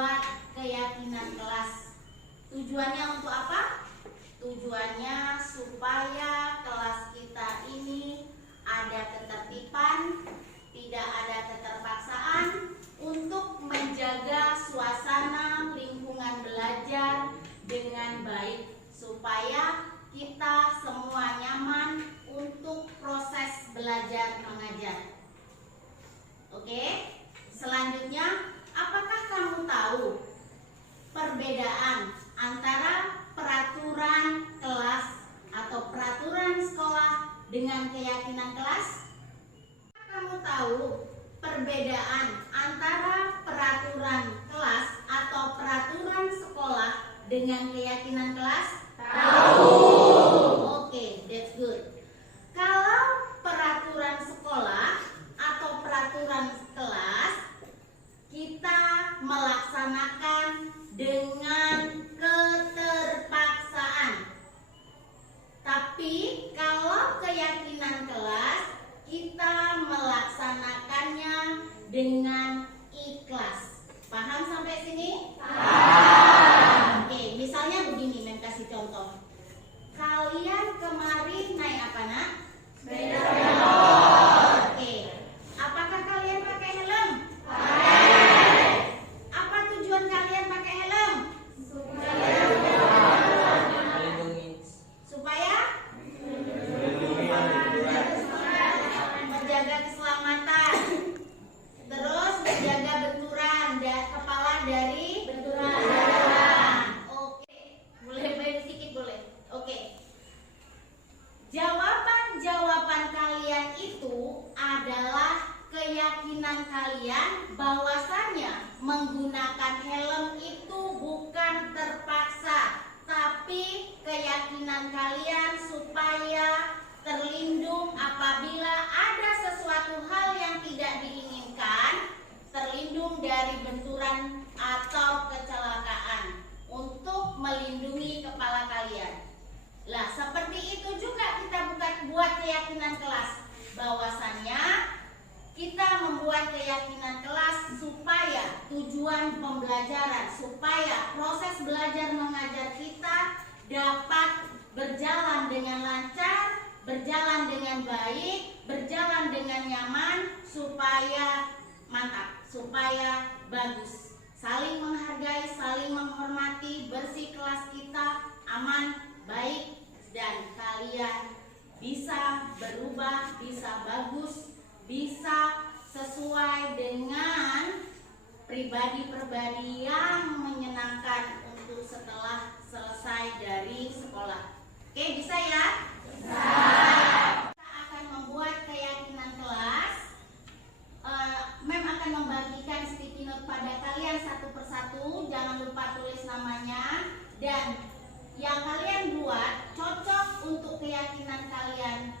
membuat keyakinan kelas. Tujuannya untuk apa? Tujuannya supaya kelas kita ini ada ketertiban, tidak ada keterpaksaan, untuk menjaga suasana lingkungan belajar dengan baik, supaya kita semua nyaman untuk proses belajar mengajar. Oke, selanjutnya, apakah kamu tahu perbedaan antara peraturan kelas atau peraturan sekolah dengan keyakinan kelas? Kamu tahu perbedaan antara peraturan kelas atau peraturan sekolah dengan keyakinan kelas? Tahu. Oke, that's good. Kalau peraturan sekolah atau peraturan kelas, kita melaksanakan dengan keterpaksaan. Tapi kalau keyakinan kelas, kita melaksanakannya dengan ikhlas. Paham sampai sini? Paham. Oke, misalnya begini, Mem kasih contoh. Kalian kemarin naik apa, Nak? Sepeda motor. Oke. Apakah kalian pakai helm? Pakai. Apa tujuan kalian pakai helm? Supaya menjaga keselamatan. Terus menjaga benturan kepala dari benturan. Oke. Boleh bayar sedikit boleh? Oke. Jawaban kalian itu adalah keyakinan kalian bahwasannya menggunakan helm itu bukan terpaksa, tapi keyakinan kalian supaya terlindung apabila ada sesuatu hal yang tidak diinginkan, terlindung dari benturan atau kecelakaan, untuk melindungi kepala kalian. Lah, seperti itu juga kita buat keyakinan kelas, bahwasannya kita membuat keyakinan kelas supaya tujuan pembelajaran, supaya proses belajar mengajar kita dapat berjalan dengan lancar, berjalan dengan baik, berjalan dengan nyaman, supaya mantap, supaya bagus. Saling menghargai, saling menghormati, bersih kelas kita, aman, baik, dan kalian bisa berubah, bisa bagus, bisa sesuai dengan pribadi-pribadi yang menyenangkan untuk setelah selesai dari sekolah. Oke, bisa ya? Bisa. Kita akan membuat keyakinan kelas. Mem akan membagikan sticky note pada kalian satu persatu. Jangan lupa tulis namanya. Dan yang kalian buat cocok untuk keyakinan kalian.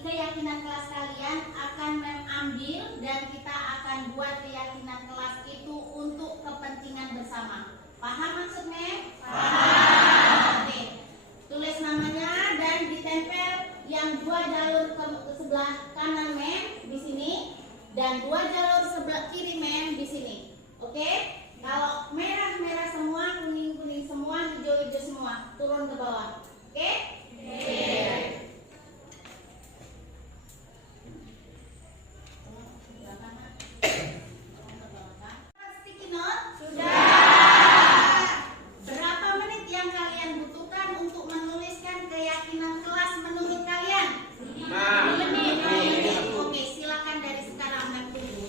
Keyakinan kelas kalian akan Mem ambil, dan kita akan buat keyakinan kelas itu untuk kepentingan bersama. Paham maksud Mem? Paham. Oke. Tulis namanya dan ditempel yang 2 jalur ke sebelah kanan Mem di sini, dan 2 jalur sebelah kiri Mem di sini. Oke? Kalau merah-merah semua, kuning-kuning semua, hijau-hijau semua, turun ke bawah. Oke? Oke. Sticky note? Sudah. Berapa menit yang kalian butuhkan untuk menuliskan keyakinan kelas menurut kalian? 5 menit. Oke, silakan dari sekarang Mem tunggu.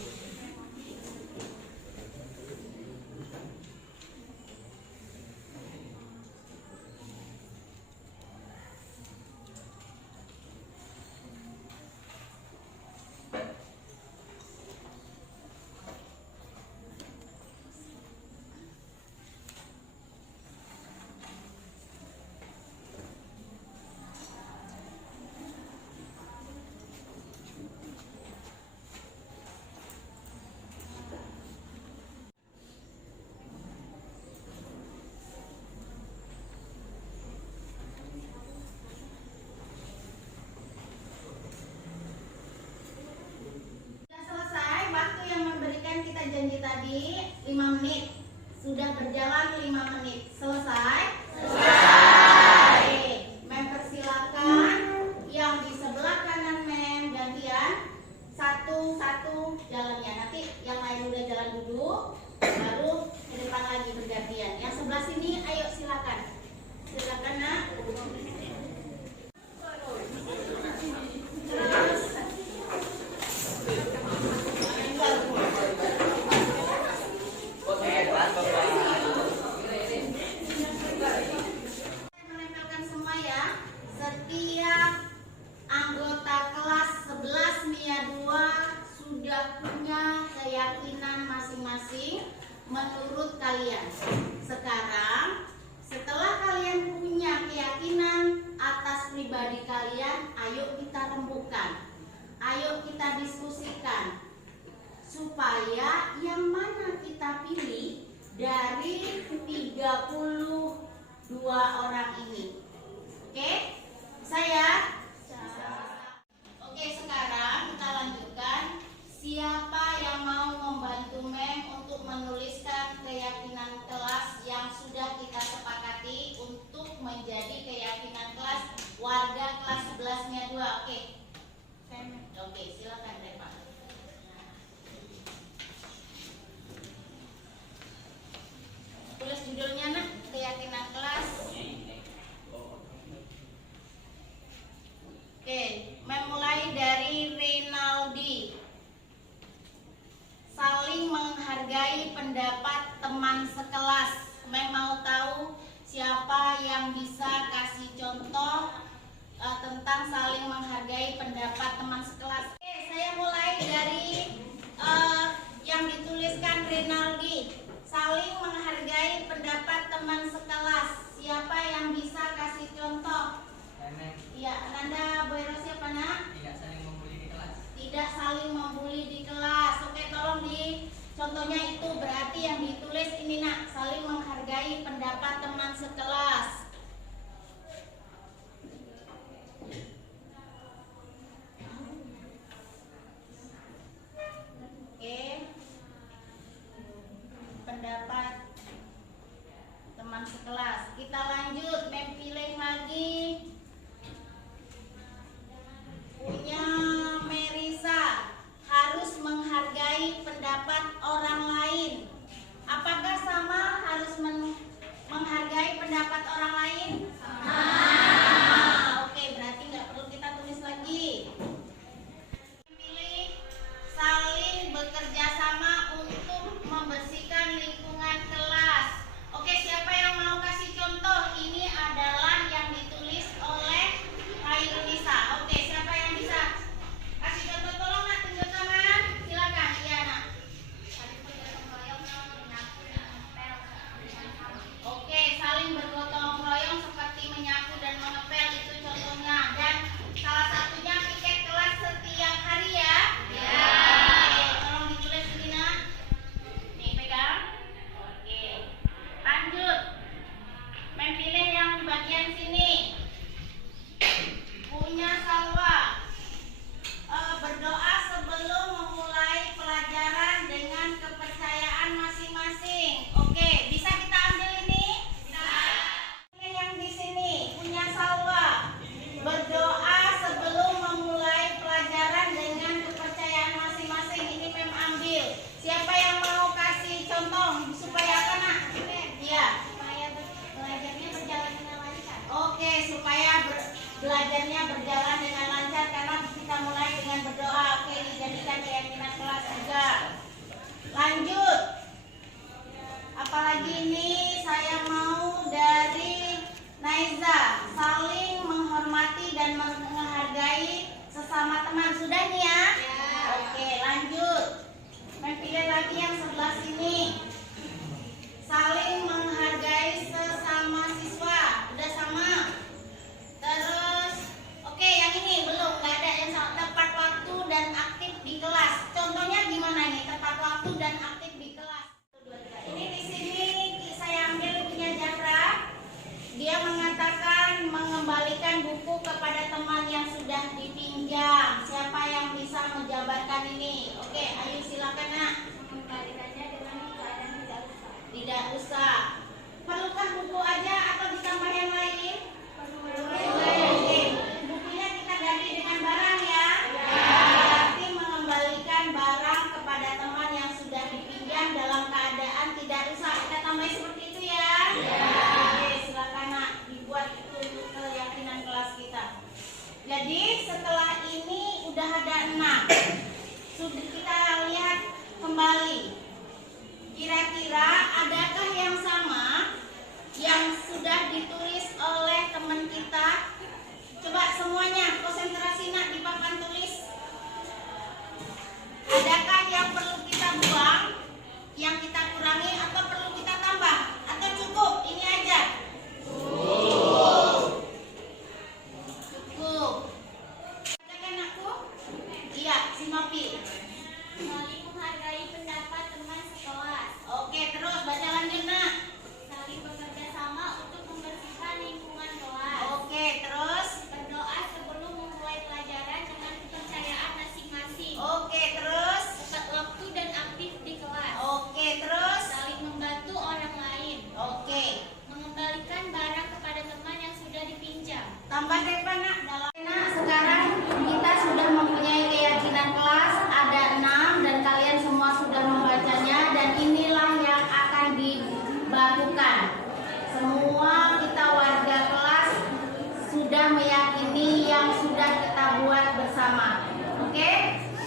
Sudah selesai, waktu yang memberikan kita janji tadi 5 menit. Sudah berjalan 5 menit. Selesai? Selesai. Oke, mempersilakan yang di sebelah kanan gantian satu-satu jalannya. Nanti yang lain udah jalan dulu, baru ke depan lagi bergantian. Yang sebelah sini, ayo silakan. Silakan nak. Menempelkan semua ya. Setiap anggota kelas 11 MIA 2 sudah punya keyakinan masing-masing menurut kalian. Sekarang setelah kalian punya keyakinan atas pribadi kalian, ayo kita rembukan. Ayo kita diskusikan supaya yang mana kita pilih dari 32 orang ini. Oke? Saya Oke, sekarang kita lanjutkan. Siapa yang mau membantu Mem untuk menuliskan keyakinan kelas yang sudah kita sepakati untuk menjadi keyakinan kelas warga kelas 11-nya 2? Oke. Oke, silakan Reva. Tulis judulnya nak, keyakinan kelas. Oke, memulai dari Rinaldi. Saling menghargai pendapat teman sekelas. Mem mau tahu siapa yang bisa kasih contoh tentang saling menghargai pendapat teman sekelas. Oke, saya mulai dari yang dituliskan Rinaldi. Saling menghargai pendapat teman sekelas. Siapa yang bisa kasih contoh? Iya, Nanda Boyro siapa nak? Tidak saling membuli di kelas. Tidak saling membuli di kelas. Oke, tolong di contohnya itu berarti yang ditulis ini nak, saling menghargai pendapat teman sekelas. Oke, pendapat teman sekelas. Kita lanjut, pilih lagi. Punya Merisa, harus menghargai pendapat orang lain. Apakah sama harus menghargai pendapat orang lain? Sama. Oke, berarti nggak perlu kita tulis lagi. Pilih saling bekerja sama untuk membersihkan lingkungan kelas. Oke, siapa yang mau kasih contoh? Ini adalah yang ditulis oleh Hairunisa. Oke, siapa yang bisa kasih contoh? Tolong nak, tunjuk tangan. Silakan. Iya nak. Oke, saling bergotong royong seperti menyapu dan mengepel, itu contohnya. Dan salah satunya piket kelas setiap hari ya. Ya. Oke, tolong ditulis ini nak. Nih pegang. Oke. Lanjut. Pilih yang di bagian sini. Punya Salwa. Berdoa sebelum memulai pelajaran dengan kepercayaan masing-masing. Oke, bisa kita ambil ini? Bisa. Pilih yang di sini. Punya Salwa. Berdoa sebelum memulai pelajaran dengan kepercayaan masing-masing. Ini Mem ambil. Siapa yang mau kasih contoh supaya apa nak? Iya. Supaya belajarnya berjalan dengan lancar. Oke, supaya belajarnya berjalan dengan lancar karena kita mulai dengan berdoa. Oke, dijadikan keyakinan kelas juga. Lanjut. Apalagi ini saya mau dari Naiza, saling menghormati dan menghargai sesama teman. Sudah nih ya? Ya. Oke, lanjut. Pilih lagi yang sebelah sini. Saling menghargai sesama siswa. Udah sama? Terus, oke, yang ini belum, nggak ada yang tepat waktu dan aktif di kelas. Contohnya gimana nih?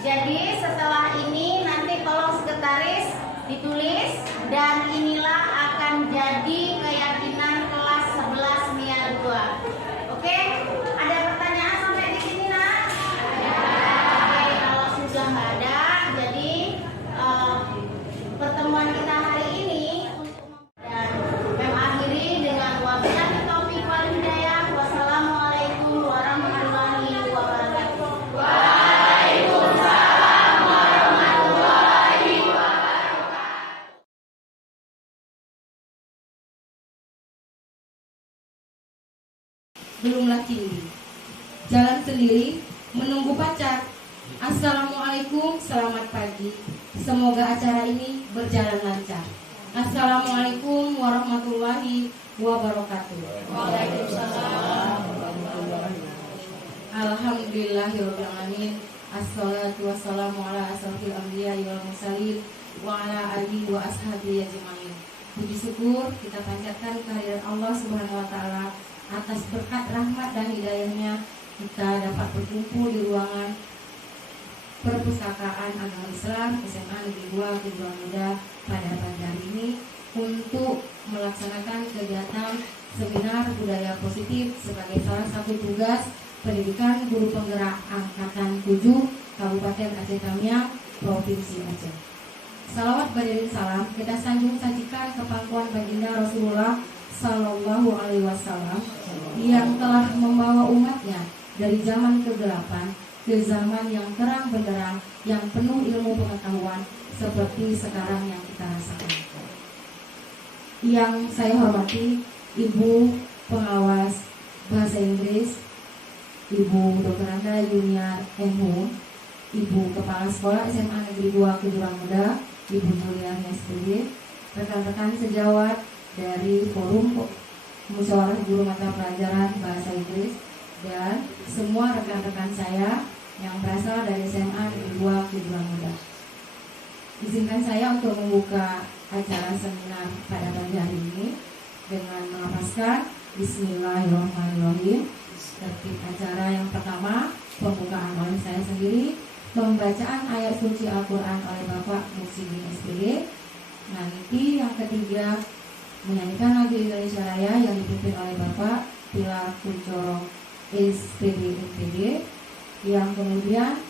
Jadi setelah ini nanti tolong sekretaris ditulis, dan inilah akan jadi keyakinan kelas 11 NIA 2. Oke? Ada pertanyaan sampai di sini, nak? Oke, kalau sudah nggak ada, jadi pertemuan kita hari ini dan mengakhiri dengan wabillahi taufiq wal hidayah. Wassalamualaikum warahmatullahi wabarakatuh. Belumlah kini jalan sendiri menunggu pacar. Assalamualaikum, selamat pagi. Semoga acara ini berjalan lancar. Assalamualaikum warahmatullahi wabarakatuh. Waalaikumsalam. Alhamdulillahirabbil alamin. Assalatu wassalamu ala asrofil anbiya'i wal mursalin wa ala alihi wa ashabihi ajmain. Puji syukur kita panjatkan kehadirat Allah Subhanahu wa taala atas berkat rahmat dan hidayahnya kita dapat berkumpul di ruangan Perpustakaan Agama Islam SMA Negeri 2 Kejuruan Muda pada pagi hari ini untuk melaksanakan kegiatan seminar budaya positif sebagai salah satu tugas pendidikan guru penggerak angkatan 7 Kabupaten Aceh Tamiang, Provinsi Aceh. Salawat beriring salam kita sanjung sajikan ke pangkuan baginda Rasulullah Sallallahu Alaihi Wasallam yang telah membawa umatnya dari zaman kegelapan ke zaman yang terang benderang, yang penuh ilmu pengetahuan seperti sekarang yang kita rasakan. Yang saya hormati Ibu Pengawas Bahasa Inggris, Ibu Dr. Anda Yuniar Enhu, Ibu Kepala Sekolah SMA Negeri 2 Kejuruan Muda, Ibu Julian SPD, rekan-rekan sejawat dari Forum Musyawarah Guru Mata Pelajaran Bahasa Inggris, dan semua rekan-rekan saya yang berasal dari SMA Negeri 2 Kejuruan Muda. Izinkan saya untuk membuka acara seminar pada pagi hari ini dengan melafazkan Bismillahirrahmanirrahim. Tertib acara yang pertama, pembukaan oleh saya sendiri, pembacaan ayat suci Al-Quran oleh Bapak Muksidi SPD. Nanti yang ketiga, menyanyikan lagu Indonesia Raya yang dipimpin oleh Bapak Pilar Kunchoro SPD NPD. Yang kemudian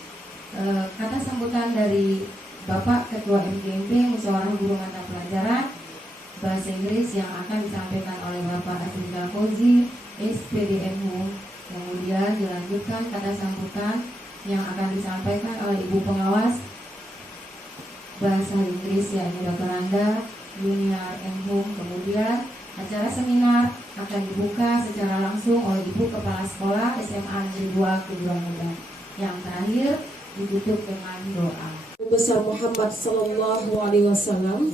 kata sambutan dari Bapak Ketua MGMP Musyawarah Guru Mata Pelajaran Bahasa Inggris yang akan disampaikan oleh Bapak Azrizal Fauzi SPDMU. Kemudian dilanjutkan kata sambutan yang akan disampaikan oleh Ibu Pengawas Bahasa Inggris yakni Dr. Anda Yuniar Enhum. Kemudian acara seminar akan dibuka secara langsung oleh Ibu Kepala Sekolah SMA Negeri 2 Kejuruan Muda. Yang terakhir ditutup dengan doa. Besar Muhammad Sallallahu Alaihi Wasallam.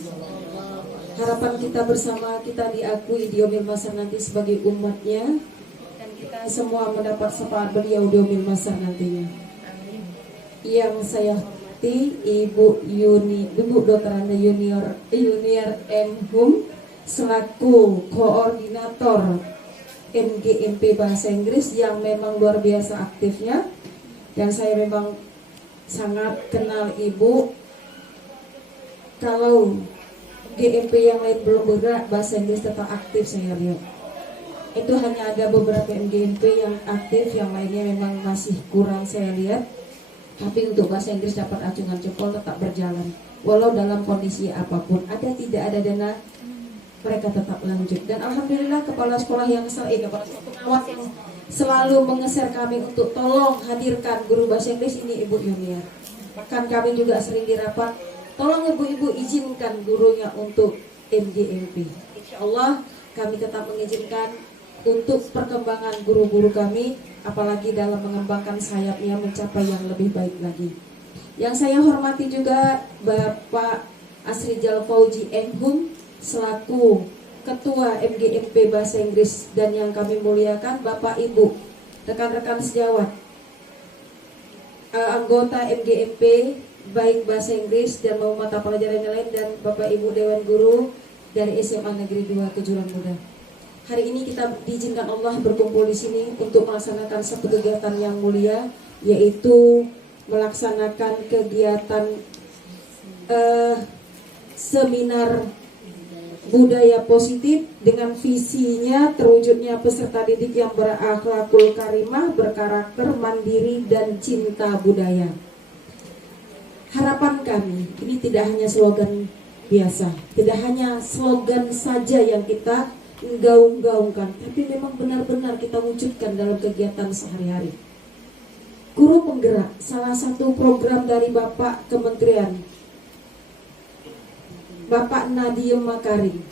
Harapan kita bersama, kita diakui di yaumil mahsyar nanti sebagai umatnya, dan kita semua mendapat syafaat beliau di yaumil mahsyar nantinya. Yang saya hormati Ibu Dr. Anda Yuniar Enhum selaku koordinator MGMP Bahasa Inggris yang memang luar biasa aktifnya, dan saya memang sangat kenal Ibu. Kalau GMP yang lain belum bergerak, Bahasa Inggris tetap aktif saya lihat. Itu hanya ada beberapa MGMP yang aktif, yang lainnya memang masih kurang saya lihat. Tapi untuk Bahasa Inggris dapat acungan jempol, tetap berjalan. Walau dalam kondisi apapun, ada tidak ada dana, mereka tetap lanjut. Dan alhamdulillah kepala sekolah yang kepala pengawas yang selalu mengeser kami untuk tolong hadirkan guru bahasa Inggris ini Ibu Yuniar. Bahkan kami juga sering dirapat, tolong ibu-ibu izinkan gurunya untuk MGMP. Insya Allah kami tetap mengizinkan untuk perkembangan guru-guru kami, apalagi dalam mengembangkan sayapnya mencapai yang lebih baik lagi. Yang saya hormati juga Bapak Azrizal Fauzi Enhum selaku Ketua MGMP Bahasa Inggris, dan yang kami muliakan Bapak Ibu, rekan-rekan sejawat, anggota MGMP baik Bahasa Inggris dan maupun mata pelajaran yang lain, dan Bapak Ibu Dewan Guru dari SMA Negeri 2 Kejuruan Muda. Hari ini kita diizinkan Allah berkumpul di sini untuk melaksanakan satu kegiatan yang mulia, yaitu melaksanakan kegiatan seminar budaya positif dengan visinya terwujudnya peserta didik yang berakhlakul karimah, berkarakter mandiri dan cinta budaya. Harapan kami ini tidak hanya slogan biasa, tidak hanya slogan saja yang kita gaung-gaungkan, tapi memang benar-benar kita wujudkan dalam kegiatan sehari-hari. Guru penggerak, salah satu program dari Bapak Kementerian, Bapak Nadiem Makarim,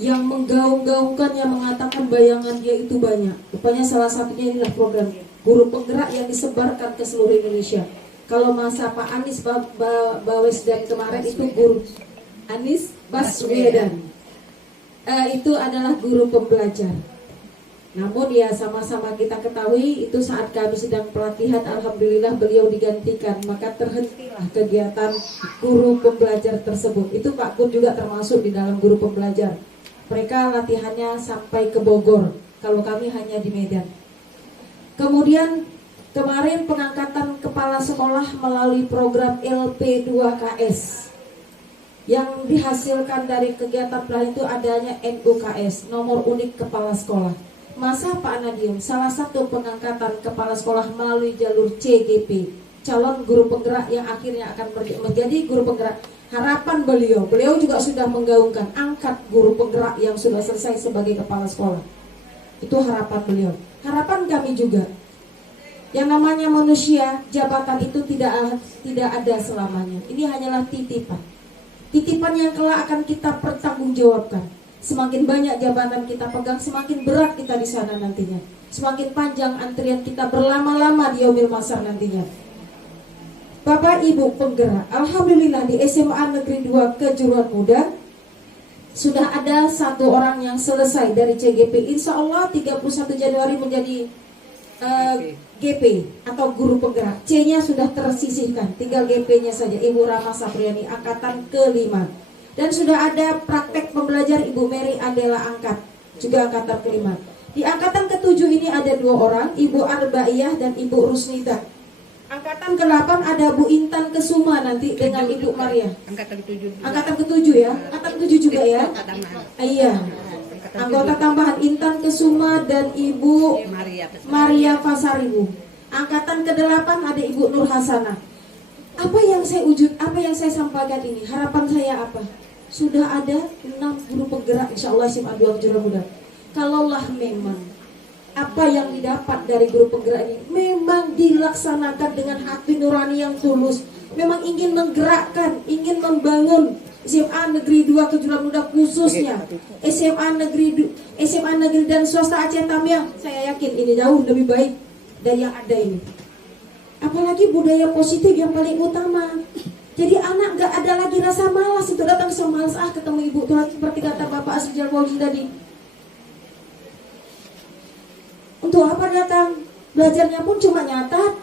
yang menggaung-gaungkan, yang mengatakan bayangan dia itu banyak. Rupanya salah satunya inilah program guru penggerak yang disebarkan ke seluruh Indonesia. Kalau masa Pak Anies Baswedan kemarin itu guru Anies Baswedan, itu adalah guru pembelajar. Namun ya sama-sama kita ketahui itu saat kami sedang pelatihan, alhamdulillah beliau digantikan, maka terhentilah kegiatan guru pembelajar tersebut. Itu Pak Kun juga termasuk di dalam guru pembelajar. Mereka latihannya sampai ke Bogor, kalau kami hanya di Medan. Kemudian kemarin pengangkatan kepala sekolah melalui program LP2KS. Yang dihasilkan dari kegiatan pelatihan itu adanya NUKS, nomor unik kepala sekolah. Masa Pak Nadiem, salah satu pengangkatan kepala sekolah melalui jalur CGP, calon guru penggerak yang akhirnya akan menjadi guru penggerak. Harapan beliau juga sudah menggaungkan angkat guru penggerak yang sudah selesai sebagai kepala sekolah. Itu harapan beliau. Harapan kami juga, yang namanya manusia, jabatan itu tidak ada selamanya. Ini hanyalah titipan. Titipan yang kelak akan kita pertanggungjawabkan. Semakin banyak jabatan kita pegang, semakin berat kita di sana nantinya. Semakin panjang antrian kita berlama-lama di yaumil mahsyar nantinya. Bapak Ibu penggerak, alhamdulillah di SMA Negeri 2 Kejuruan Muda sudah ada satu orang yang selesai dari CGP. Insya Allah 31 Januari menjadi GP atau guru penggerak. C-nya sudah tersisihkan, tinggal GP-nya saja. Ibu Rama Sapriani, angkatan ke-5. Dan sudah ada praktek pembelajar Ibu Mary Adela Angkat, juga angkatan ke-5. Di angkatan ke-7 ini ada 2 orang, Ibu Arbaiyah dan Ibu Rusnita. Angkatan ke-8 ada Bu Intan Kesuma nanti dengan Ibu Maria. Angkatan ke-7 ya, angkatan ke-7 juga ya. Iya. Anggota tambahan Intan Kesuma dan Ibu Maria Fasaribu. Angkatan ke-8 ada Ibu Nur Hasanah. Apa yang saya sampaikan ini, harapan saya apa? Sudah ada 6 guru penggerak insya Allah SMA 2 Kejuruan Muda. Kalaulah memang apa yang didapat dari guru penggerak ini memang dilaksanakan dengan hati nurani yang tulus, memang ingin menggerakkan, ingin membangun SMA Negeri 2 Kejuruan Muda khususnya SMA Negeri dan swasta Aceh Tamiang, saya yakin ini jauh lebih baik dari yang ada ini. Apalagi budaya positif yang paling utama. Jadi anak gak ada lagi rasa malas untuk datang, so malas ketemu ibu tuh lagi, seperti kata Bapak Asrijal Fauzi tadi. Untuk apa datang? Belajarnya pun cuma nyatat.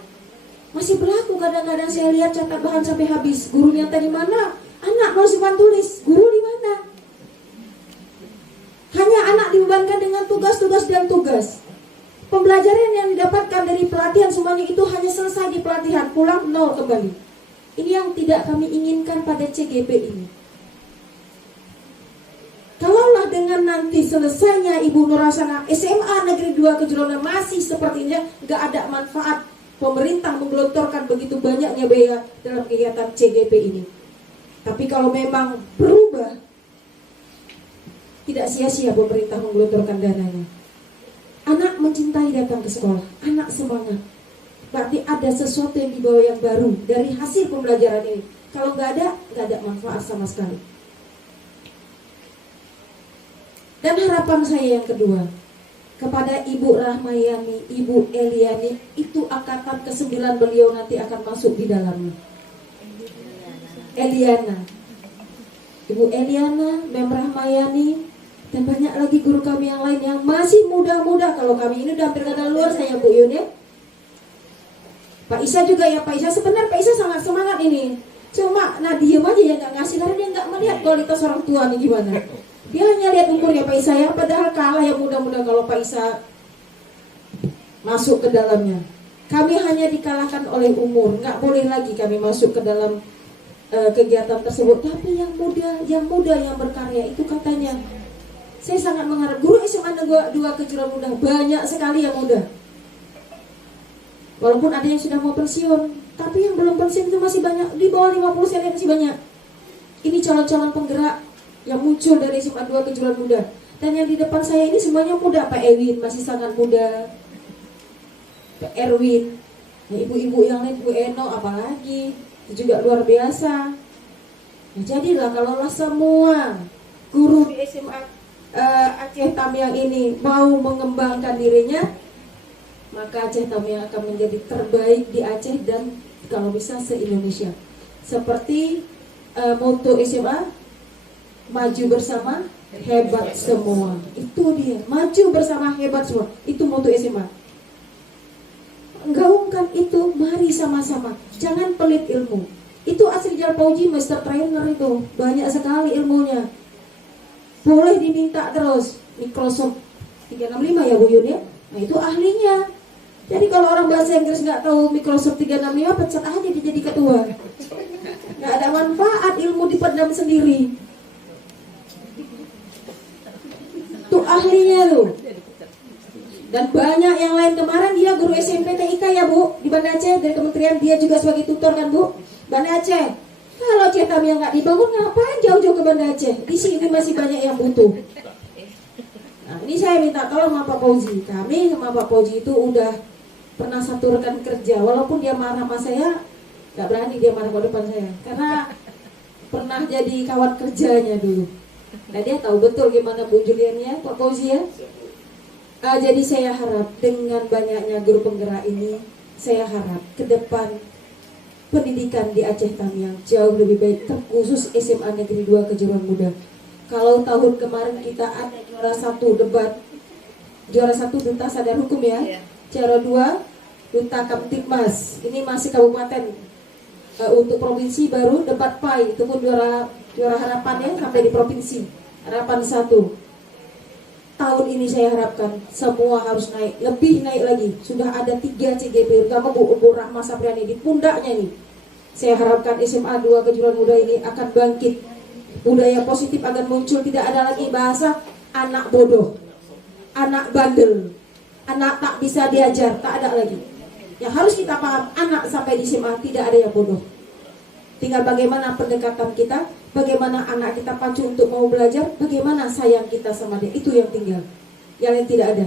Masih berlaku kadang-kadang saya lihat catat bahan sampai habis. Guru nyata di mana? Anak mau simpan tulis. Guru di mana? Hanya anak dibebankan dengan tugas-tugas dan tugas. Pembelajaran yang didapatkan dari pelatihan semuanya itu hanya selesai di pelatihan, pulang nol kembali. Ini yang tidak kami inginkan pada CGP ini. Kalaulah dengan nanti selesainya Ibu Nur Hasanah SMA Negeri 2 Kejuruan masih sepertinya gak ada manfaat pemerintah menggelontorkan begitu banyaknya biaya dalam kegiatan CGP ini. Tapi kalau memang berubah, tidak sia-sia pemerintah menggelontorkan dananya. Anak mencintai datang ke sekolah, anak semangat. Berarti ada sesuatu yang dibawa yang baru dari hasil pembelajaran ini. Kalau nggak ada manfaat sama sekali. Dan harapan saya yang kedua, kepada Ibu Rahmayani, Ibu Eliani, itu angkatan ke-9 beliau nanti akan masuk di dalamnya. Eliana, Ibu Eliana, Mem Rahmayani, dan banyak lagi guru kami yang lain yang masih muda-muda. Kalau kami ini udah hampir kata luar saya Bu Yun ya. Pak Isa juga ya, Pak Isa sebenarnya Pak Isa sangat semangat ini. Cuma Nadiem aja yang nggak ngasih, karena dia nggak melihat kualitas orang tua nih gimana. Dia hanya lihat umurnya Pak Isa ya, padahal kalah yang muda-muda kalau Pak Isa masuk ke dalamnya. Kami hanya dikalahkan oleh umur, nggak boleh lagi kami masuk ke dalam kegiatan tersebut. Tapi yang muda yang berkarya itu katanya, saya sangat mengharap guru SMA Negeri 2 Kejuruan Muda banyak sekali yang muda. Walaupun ada yang sudah mau pensiun, tapi yang belum pensiun itu masih banyak, di bawah 50 saya masih banyak. Ini calon-calon penggerak yang muncul dari SMA 2 Kejuruan Muda. Dan yang di depan saya ini semuanya muda. Pak Ewin masih sangat muda, Pak Erwin, nah, ibu-ibu yang lain, Bu Eno apalagi, itu juga luar biasa. Nah, jadilah kalaulah semua guru di SMA Aceh Tamiang ini mau mengembangkan dirinya, maka Aceh Tamiang akan menjadi terbaik di Aceh dan kalau bisa se-Indonesia. Seperti moto SMA, maju bersama, hebat semua. Itu dia, maju bersama, hebat semua. Itu moto SMA. Gaungkan itu, mari sama-sama. Jangan pelit ilmu. Itu Asri Jalpauji, Master Trainer itu. Banyak sekali ilmunya. Boleh diminta terus. Microsoft 365 ya Bu Yun ya. Nah itu ahlinya. Jadi kalau orang bahasa Inggris nggak tahu Microsoft 365, pecat aja dia jadi ketua. Nggak ada manfaat, ilmu dipendam sendiri. Itu ahlinya loh. Dan banyak yang lain. Kemarin dia guru SMP TIK ya Bu, di Banda Aceh, dari kementerian. Dia juga sebagai tutor kan Bu, Banda Aceh. Kalau Aceh Tamiang nggak dibangun, ngapain jauh-jauh ke Banda Aceh? Di sini masih banyak yang butuh. Nah ini saya minta tolong sama Pak Fauzi. Kami sama Pak Fauzi itu udah pernah satu rekan kerja. Walaupun dia marah sama saya, nggak berani dia marah ke depan saya, karena pernah jadi kawan kerjanya dulu. Nah dia tahu betul gimana Bu Juliannya, Pak Fauzi ya. Jadi saya harap dengan banyaknya guru penggerak ini, saya harap ke depan pendidikan di Aceh Tamiang jauh lebih baik, terkhusus SMA Negeri 2 Kejuruan Muda. Kalau tahun kemarin kita ada juara 1 debat, juara 1 Duta Sadar Hukum ya, juara 2 Duta Kamtibmas, ini masih kabupaten. Untuk provinsi baru debat PAI, itu pun juara harapan ya, sampai di provinsi, harapan 1. Tahun ini saya harapkan semua harus naik, lebih naik lagi. Sudah ada 3 CGP, terutama Bu Rahma Sapriani di pundaknya nih. Saya harapkan SMA 2 Kejuruan Muda ini akan bangkit. Budaya positif akan muncul, tidak ada lagi bahasa anak bodoh, anak bandel, anak tak bisa diajar, tak ada lagi. Yang harus kita paham, anak sampai di SMA tidak ada yang bodoh. Tinggal bagaimana pendekatan kita, bagaimana anak kita pacu untuk mau belajar, bagaimana sayang kita sama dia, itu yang tinggal. Yang lain tidak ada.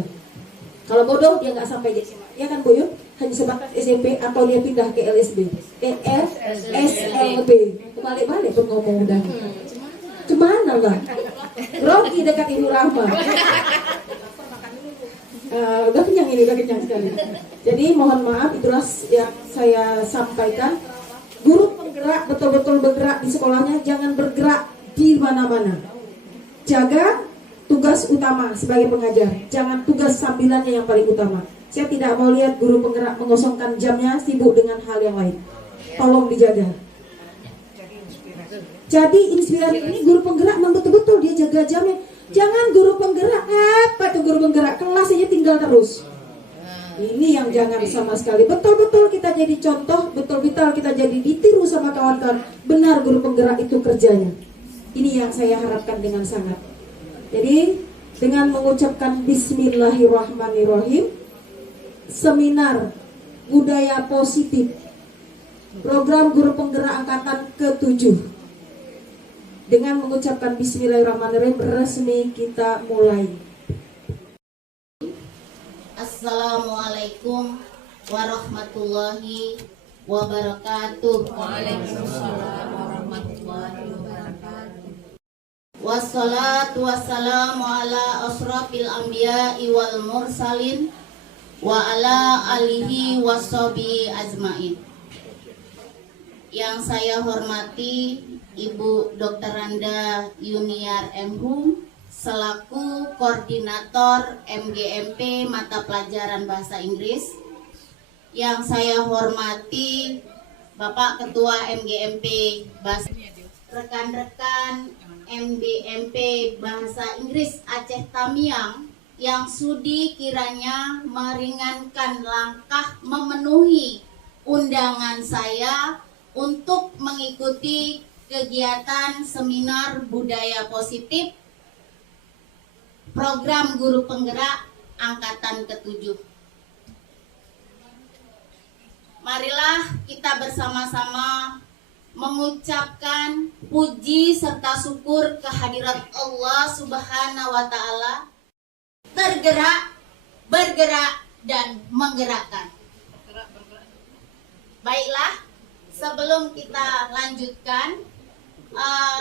Kalau bodoh dia nggak sampai di SMA, ya kan Bu Yun? Hanya sebatas SMP atau dia pindah ke LSB, SLB. Kebalik-balik pun ngomong udah. Cemana lah? Rocky dekat Ibu Rahma. Udah kenyang ini, udah kenyang sekali. Jadi mohon maaf, itulah yang saya sampaikan. Guru penggerak betul-betul bergerak di sekolahnya, jangan bergerak di mana-mana. Jaga tugas utama sebagai pengajar, jangan tugas sambilannya yang paling utama. Saya tidak mau lihat guru penggerak mengosongkan jamnya sibuk dengan hal yang lain. Tolong dijaga. Jadi inspirasi ini guru penggerak betul-betul dia jaga jamnya. Jangan guru penggerak, apa tuh guru penggerak, kelas aja tinggal terus. Ini yang jangan sama sekali. Betul-betul kita jadi contoh, betul-betul kita jadi ditiru sama kawan-kawan. Benar guru penggerak itu kerjanya. Ini yang saya harapkan dengan sangat. Jadi dengan mengucapkan Bismillahirrahmanirrahim, seminar budaya positif program guru penggerak angkatan ke-7. Dengan mengucapkan Bismillahirrahmanirrahim, resmi kita mulai. Assalamualaikum warahmatullahi wabarakatuh. Waalaikumsalam warahmatullahi wabarakatuh. Wassalatu wassalamu ala asrafil anbiya'i wal mursalin wa ala alihi washabihi ajmain. Yang saya hormati Ibu Dr. Randa Yuniar M. Hum selaku koordinator MGMP mata pelajaran bahasa Inggris. Yang saya hormati Bapak Ketua MGMP bahasa, rekan-rekan MGMP bahasa Inggris Aceh Tamiang yang sudi kiranya meringankan langkah memenuhi undangan saya untuk mengikuti kegiatan seminar budaya positif program guru penggerak angkatan ke-7. Marilah kita bersama-sama mengucapkan puji serta syukur kehadirat Allah Subhanahu wa Ta'ala, tergerak, bergerak, dan menggerakkan. Baiklah, sebelum kita lanjutkan,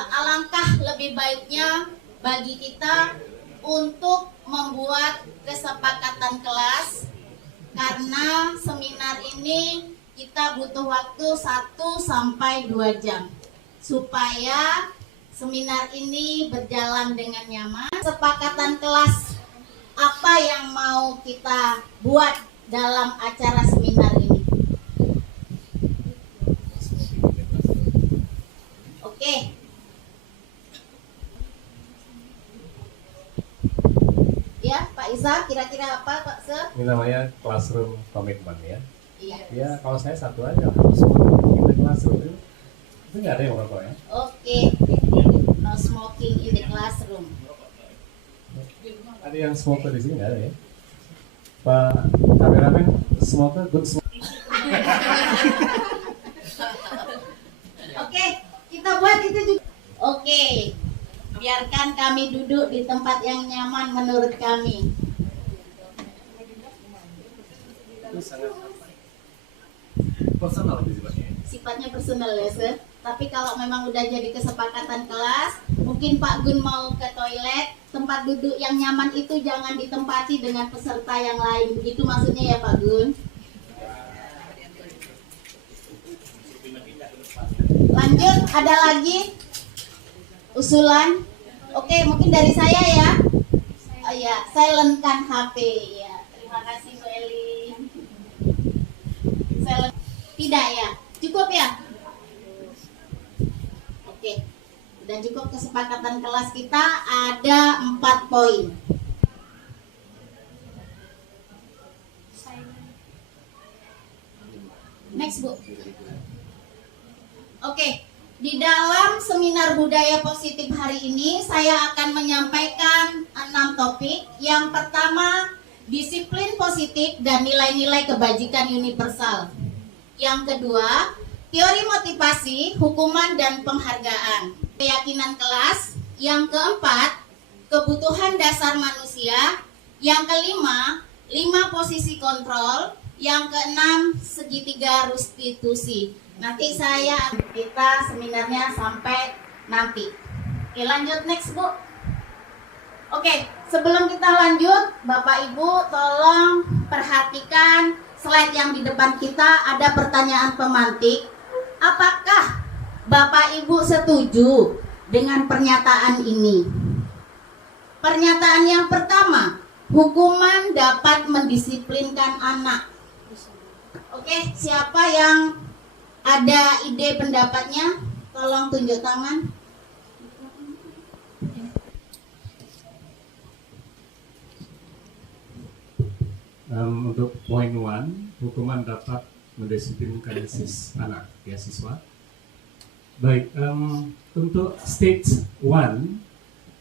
alangkah lebih baiknya bagi kita untuk membuat kesepakatan kelas, karena seminar ini kita butuh waktu 1-2 jam supaya seminar ini berjalan dengan nyaman. Kesepakatan kelas apa yang mau kita buat dalam acara seminar ini? Oke. Ya, Pak Isa, kira-kira apa, Pak Se? Ini namanya classroom commitment ya. Iya. Ya kalau saya satu aja harus smoking in the classroom itu nggak ada yang merokok ya. Oke. No smoking in the classroom. Ada yang smoker di sini nggak ada ya? Pak kameramen smoker good smoker. Oke, kita buat itu juga. Oke. Biarkan kami duduk di tempat yang nyaman menurut kami. Itu sangat personal sifatnya. Sifatnya personal ya, Sir. Tapi kalau memang udah jadi kesepakatan kelas, mungkin Pak Gun mau ke toilet, tempat duduk yang nyaman itu jangan ditempati dengan peserta yang lain. Begitu maksudnya ya, Pak Gun? Lanjut, ada lagi usulan? Oke, mungkin dari saya ya. Oh ya, silentkan HP ya. Terima kasih Bu Eli. Silent. Tidak ya? Cukup ya? Oke. Dan cukup kesepakatan kelas kita ada 4 poin. Next, Bu. Oke. Di dalam seminar budaya positif hari ini saya akan menyampaikan 6 topik. Yang pertama, disiplin positif dan nilai-nilai kebajikan universal. Yang kedua, teori motivasi, hukuman dan penghargaan. Keyakinan kelas. Yang keempat, kebutuhan dasar manusia. Yang kelima, 5 posisi kontrol. Yang keenam, segitiga restitusi. Nanti kita seminarnya sampai nanti. Oke, lanjut next, Bu. Oke, sebelum kita lanjut, Bapak Ibu tolong perhatikan slide yang di depan kita. Ada pertanyaan pemantik. Apakah Bapak Ibu setuju dengan pernyataan ini? Pernyataan yang pertama, hukuman dapat mendisiplinkan anak. Oke, siapa yang ada ide pendapatnya? Tolong tunjuk tangan. Untuk poin 1, hukuman dapat mendisiplinkan anak ya siswa. Baik, untuk stage 1,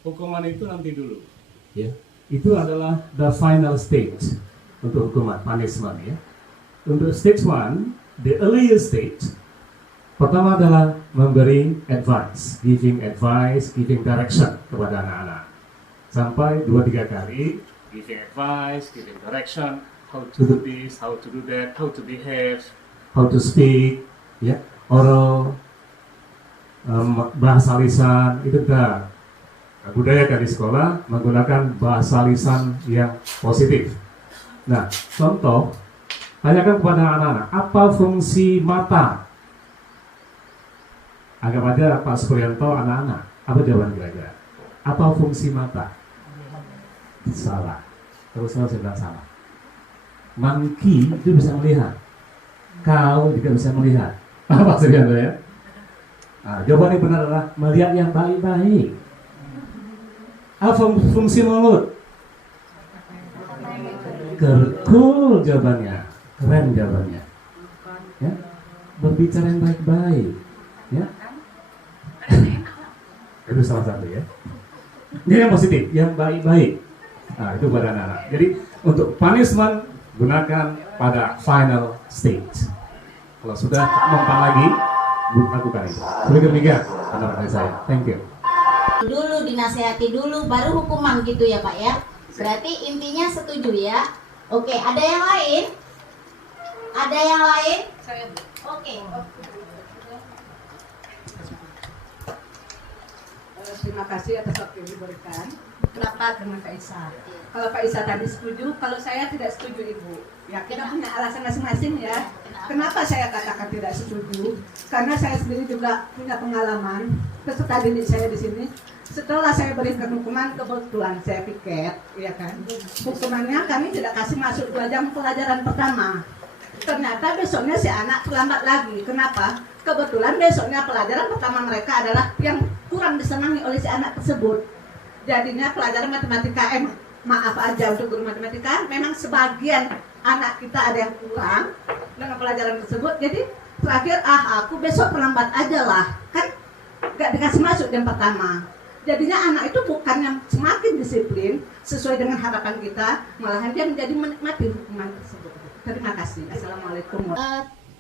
hukuman itu nanti dulu ya. Itu adalah the final stage untuk hukuman, punishment ya. Untuk stage 1, the earlier stage, pertama adalah memberi advice, giving direction kepada anak-anak. Sampai 2-3 kali, giving advice, giving direction, how to do this, how to do that, how to behave, how to speak, ya, oral, bahasa lisan, itu kita budayakan di sekolah menggunakan bahasa lisan yang positif. Nah, contoh, tanyakan kepada anak-anak, apa fungsi mata? Anggap aja Pak Suryanto anak-anak, apa jawaban kira-kira? Apa fungsi mata? Salah. Terus saya bilang salah. Monkey itu bisa melihat. Kau juga bisa melihat. Pak Suryanto ya? Nah, jawaban yang benar adalah melihat yang baik-baik. Apa fungsi mulut? cool jawabannya, keren jawabannya. Ya, berbicara yang baik-baik. Ya, itu salah satu ya. Ini yang positif, yang baik-baik. Nah, itu pada anak-anak. Jadi untuk punishment gunakan pada final stage. Kalau sudah mempan lagi, lakukan itu. Demikian pendapat dari saya. Thank you. Dulu dinasehati dulu, baru hukuman gitu ya Pak ya. Berarti intinya setuju ya. Oke, ada yang lain? Ada yang lain? Oke. Terima kasih atas waktu yang diberikan. Kenapa dengan Pak Isa? Kalau Pak Isa tadi setuju, kalau saya tidak setuju Ibu. Ya kita punya alasan masing-masing ya. Kenapa saya katakan tidak setuju? Karena saya sendiri juga punya pengalaman peserta didik saya di sini. Setelah saya berikan hukuman, kebetulan saya piket, ya kan. Hukumannya kami tidak kasih masuk 2 jam pelajaran pertama. Ternyata besoknya si anak terlambat lagi. Kenapa? Kebetulan besoknya pelajaran pertama mereka adalah yang kurang disenangi oleh si anak tersebut. Jadinya pelajaran matematika, maaf aja untuk guru matematika, memang sebagian anak kita ada yang kurang dengan pelajaran tersebut. Jadi terakhir, aku besok terlambat aja lah. Kan gak dikasih masuk jam pertama. Jadinya anak itu bukannya semakin disiplin sesuai dengan harapan kita, malahan dia menjadi menikmati hukuman tersebut. Terima kasih. Assalamualaikum.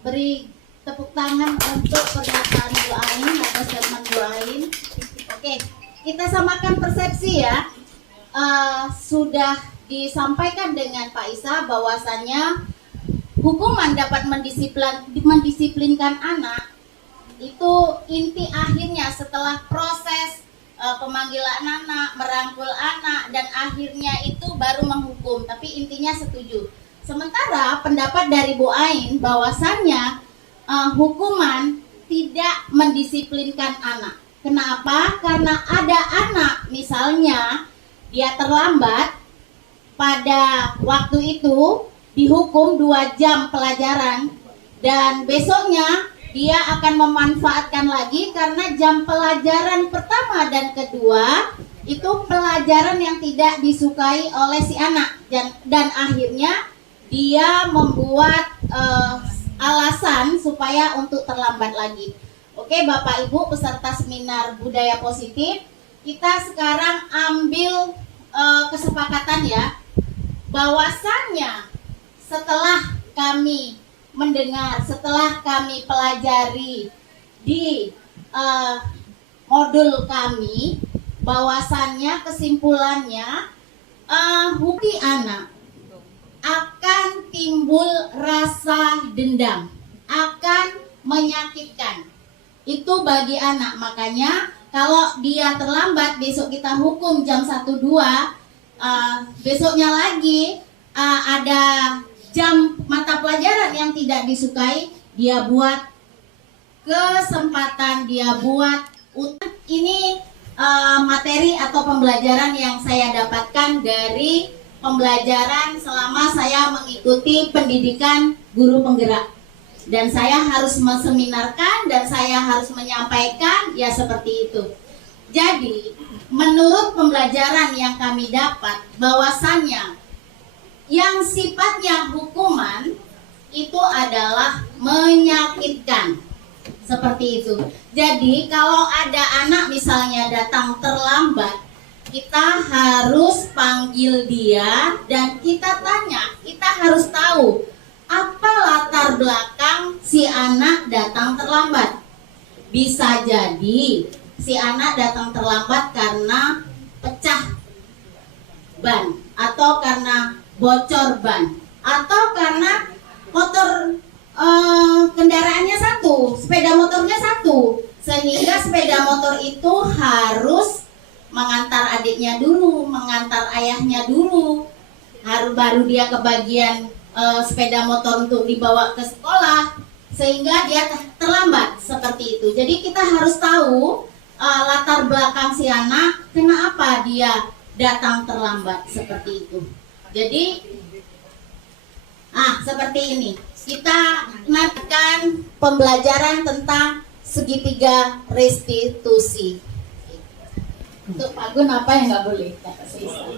Beri tepuk tangan untuk pernyataan Bu Ain atau statement Bu Ain. Oke, kita samakan persepsi ya. Sudah disampaikan dengan Pak Isa bahwasannya hukuman dapat mendisiplinkan anak. Itu inti akhirnya setelah proses pemanggilan anak, merangkul anak, dan akhirnya itu baru menghukum. Tapi intinya setuju. Sementara pendapat dari Bu Ain bahwasannya hukuman tidak mendisiplinkan anak. Kenapa? Karena ada anak misalnya dia terlambat pada waktu itu dihukum 2 jam pelajaran dan besoknya dia akan memanfaatkan lagi karena jam pelajaran pertama dan kedua itu pelajaran yang tidak disukai oleh si anak dan akhirnya dia membuat alasan supaya untuk terlambat lagi. Oke Bapak Ibu peserta seminar budaya positif, kita sekarang ambil kesepakatan ya bahwasannya setelah kami mendengar, setelah kami pelajari di modul kami, bahwasannya kesimpulannya hukum anak akan timbul rasa dendam, akan menyakitkan. Itu bagi anak, makanya kalau dia terlambat besok kita hukum jam 1-2, besoknya lagi ada jam mata pelajaran yang tidak disukai, dia buat kesempatan, dia buat ini materi atau pembelajaran yang saya dapatkan dari pembelajaran selama saya mengikuti pendidikan guru penggerak. Dan saya harus menseminarkan dan saya harus menyampaikan ya seperti itu. Jadi menurut pembelajaran yang kami dapat bahwasannya yang sifatnya hukuman itu adalah menyakitkan. Seperti itu. Jadi kalau ada anak misalnya datang terlambat, kita harus panggil dia dan kita tanya, kita harus tahu apa latar belakang si anak datang terlambat. Bisa jadi si anak datang terlambat karena pecah ban, atau karena bocor ban, atau karena motor kendaraannya satu, sepeda motornya satu, sehingga sepeda motor itu harus mengantar adiknya dulu, mengantar ayahnya dulu, baru dia kebagian sepeda motor untuk dibawa ke sekolah, sehingga dia terlambat seperti itu. Jadi kita harus tahu latar belakang si anak, kenapa dia datang terlambat seperti itu. Jadi seperti ini kita nantikan pembelajaran tentang segitiga restitusi. Untuk Pak Gun apa yang nggak boleh kata Sisa?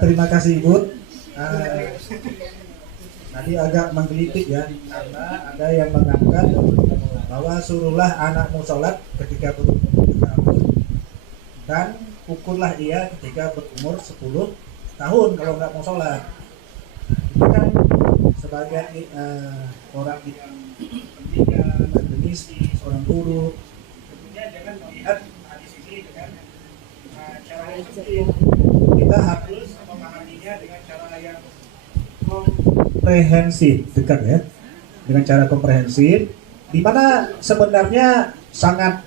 Terima kasih Ibu. Tadi agak menggelitik ya, karena ada yang mengangkat bahwa suruhlah anakmu sholat ketika berumur 7 tahun dan pukullah ia ketika berumur 10 tahun kalau nggak mau sholat. Ini kan sebagai orang yang pendidikan, akademisi, seorang guru, tentunya jangan melihat hadis ini dengan cara yang sempit. Kita harus memahaminya dengan cara yang komprehensif, dekat ya, dengan cara komprehensif, di mana sebenarnya sangat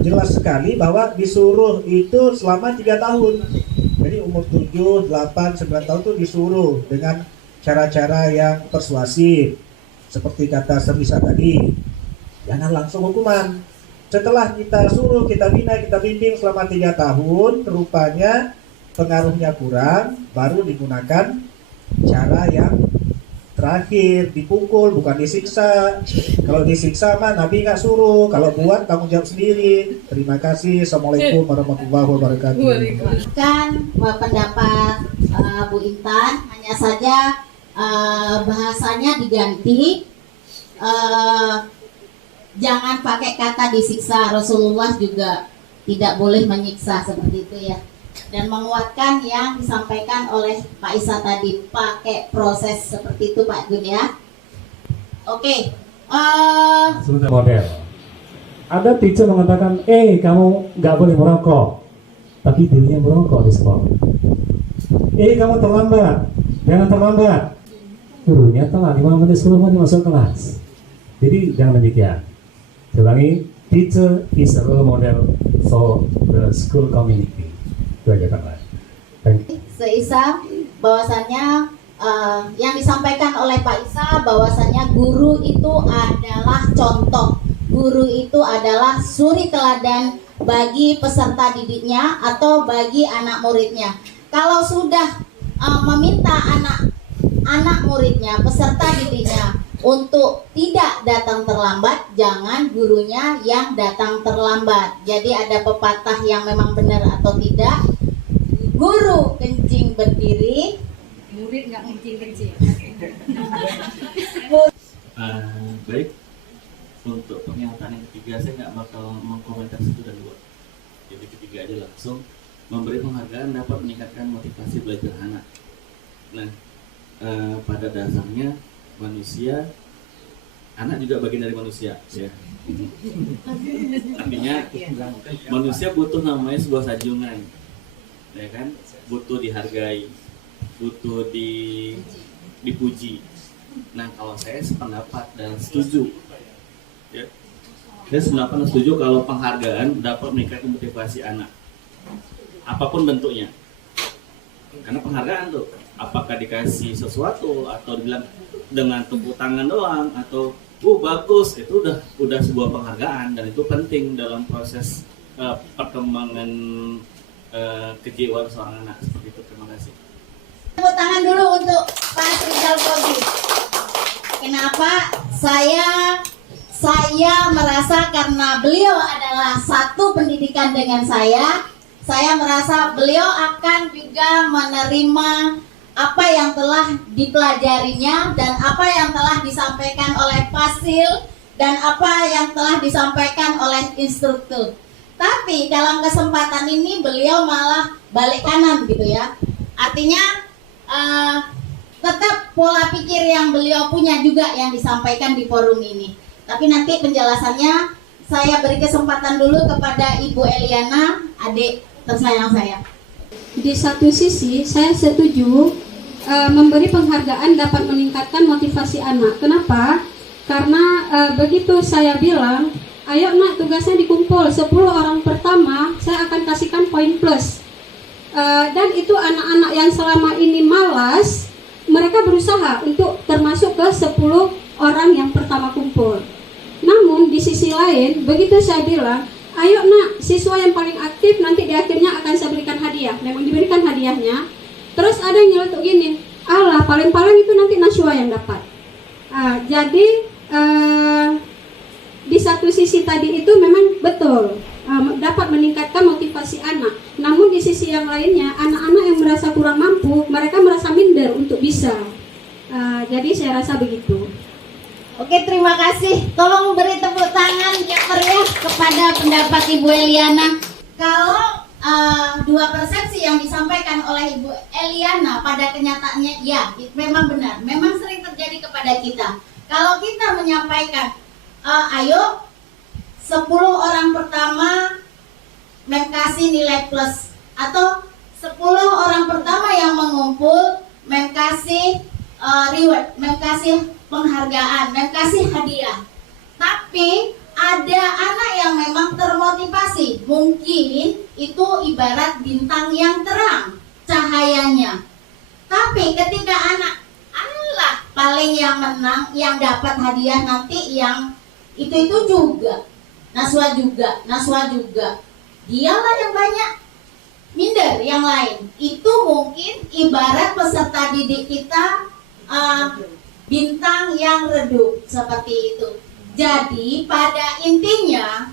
jelas sekali bahwa disuruh itu selama 3 tahun. Jadi umur 7, 8, 9 tahun itu disuruh dengan cara-cara yang persuasif. Seperti kata Serisa tadi, jangan langsung hukuman. Setelah kita suruh, kita bina, kita bimbing selama 3 tahun, rupanya pengaruhnya kurang, baru digunakan cara yang terakhir, dipukul bukan disiksa. Kalau disiksa mah Nabi nggak suruh, kalau buat tanggung jawab sendiri. Terima kasih. Assalamualaikum warahmatullahi wabarakatuh. Kan pendapat Bu Intan, hanya saja bahasanya diganti, jangan pakai kata disiksa. Rasulullah juga tidak boleh menyiksa seperti itu ya. Dan menguatkan yang disampaikan oleh Pak Isa tadi, pakai proses seperti itu Pak Gun ya. Oke. Sebentar model. Ada teacher mengatakan, kamu nggak boleh merokok, tapi dirinya merokok di sekolah. Kamu terlambat, jangan terlambat. Gurunya telat 5 menit sebelum masuk kelas. Jadi jangan demikian. Saya ulangi, teacher is a role model for the school community. Itu aja kan, Seisa bahwasannya yang disampaikan oleh Pak Isa bahwasannya guru itu adalah contoh, guru itu adalah suri teladan bagi peserta didiknya atau bagi anak muridnya. Kalau sudah meminta anak muridnya, peserta didiknya untuk tidak datang terlambat, jangan gurunya yang datang terlambat. Jadi ada pepatah yang memang benar atau tidak. Guru kencing berdiri, murid nggak kencing-kencing. Baik, untuk pernyataan yang ketiga saya nggak bakal mengkomentar 1 dan 2. Jadi ketiga aja langsung. Memberi penghargaan dapat meningkatkan motivasi belajar anak. Nah, pada dasarnya manusia, anak juga bagian dari manusia ya. Artinya manusia butuh namanya sebuah sanjungan, ya kan, butuh dihargai, butuh dipuji. Nah, kalau saya sependapat dan setuju ya, saya sependapat dan setuju kalau penghargaan dapat meningkatkan motivasi anak apapun bentuknya. Karena penghargaan tuh apakah dikasih sesuatu atau dibilang dengan tepuk tangan doang atau bagus, itu udah sebuah penghargaan dan itu penting dalam proses perkembangan kejiwaan seorang anak seperti itu. Terima kasih. Tepuk tangan dulu untuk Pak Rizal Kogi. Kenapa saya merasa karena beliau adalah satu pendidikan dengan saya merasa beliau akan juga menerima apa yang telah dipelajarinya dan apa yang telah disampaikan oleh Fasil dan apa yang telah disampaikan oleh instruktur. Tapi dalam kesempatan ini beliau malah balik kanan gitu ya. Artinya tetap pola pikir yang beliau punya juga yang disampaikan di forum ini. Tapi nanti penjelasannya saya beri kesempatan dulu kepada Ibu Eliana, adik tersayang saya. Di satu sisi saya setuju memberi penghargaan dapat meningkatkan motivasi anak. Kenapa? Karena begitu saya bilang, ayo nak tugasnya dikumpul 10 orang pertama, saya akan kasihkan poin plus. Dan itu anak-anak yang selama ini malas, mereka berusaha untuk termasuk ke 10 orang yang pertama kumpul. Namun di sisi lain, begitu saya bilang, ayo nak, siswa yang paling aktif nanti di akhirnya akan saya berikan hadiah. Memang diberikan hadiahnya. Terus ada yang nyeletuk gini, alah paling-paling itu nanti Nashwa yang dapat. Jadi di satu sisi tadi itu memang betul, dapat meningkatkan motivasi anak. Namun di sisi yang lainnya, anak-anak yang merasa kurang mampu, mereka merasa minder untuk bisa. Jadi saya rasa begitu. Oke, terima kasih. Tolong beri tepuk tangan yang meriah kepada pendapat Ibu Eliana. Kalau dua persepsi yang disampaikan oleh Ibu Eliana pada kenyataannya, ya, memang benar. Memang sering terjadi kepada kita. Kalau kita menyampaikan, ayo 10 orang pertama kasih nilai plus, atau 10 orang pertama yang mengumpul kasih reward, kasih penghargaan, kasih hadiah. Tapi ada anak yang memang termotivasi, mungkin itu ibarat bintang yang terang cahayanya. Tapi ketika anak Allah paling yang menang, yang dapat hadiah nanti yang itu juga, Naswa juga, dialah yang banyak minder yang lain. Itu mungkin ibarat peserta didik kita bintang yang redup seperti itu. Jadi pada intinya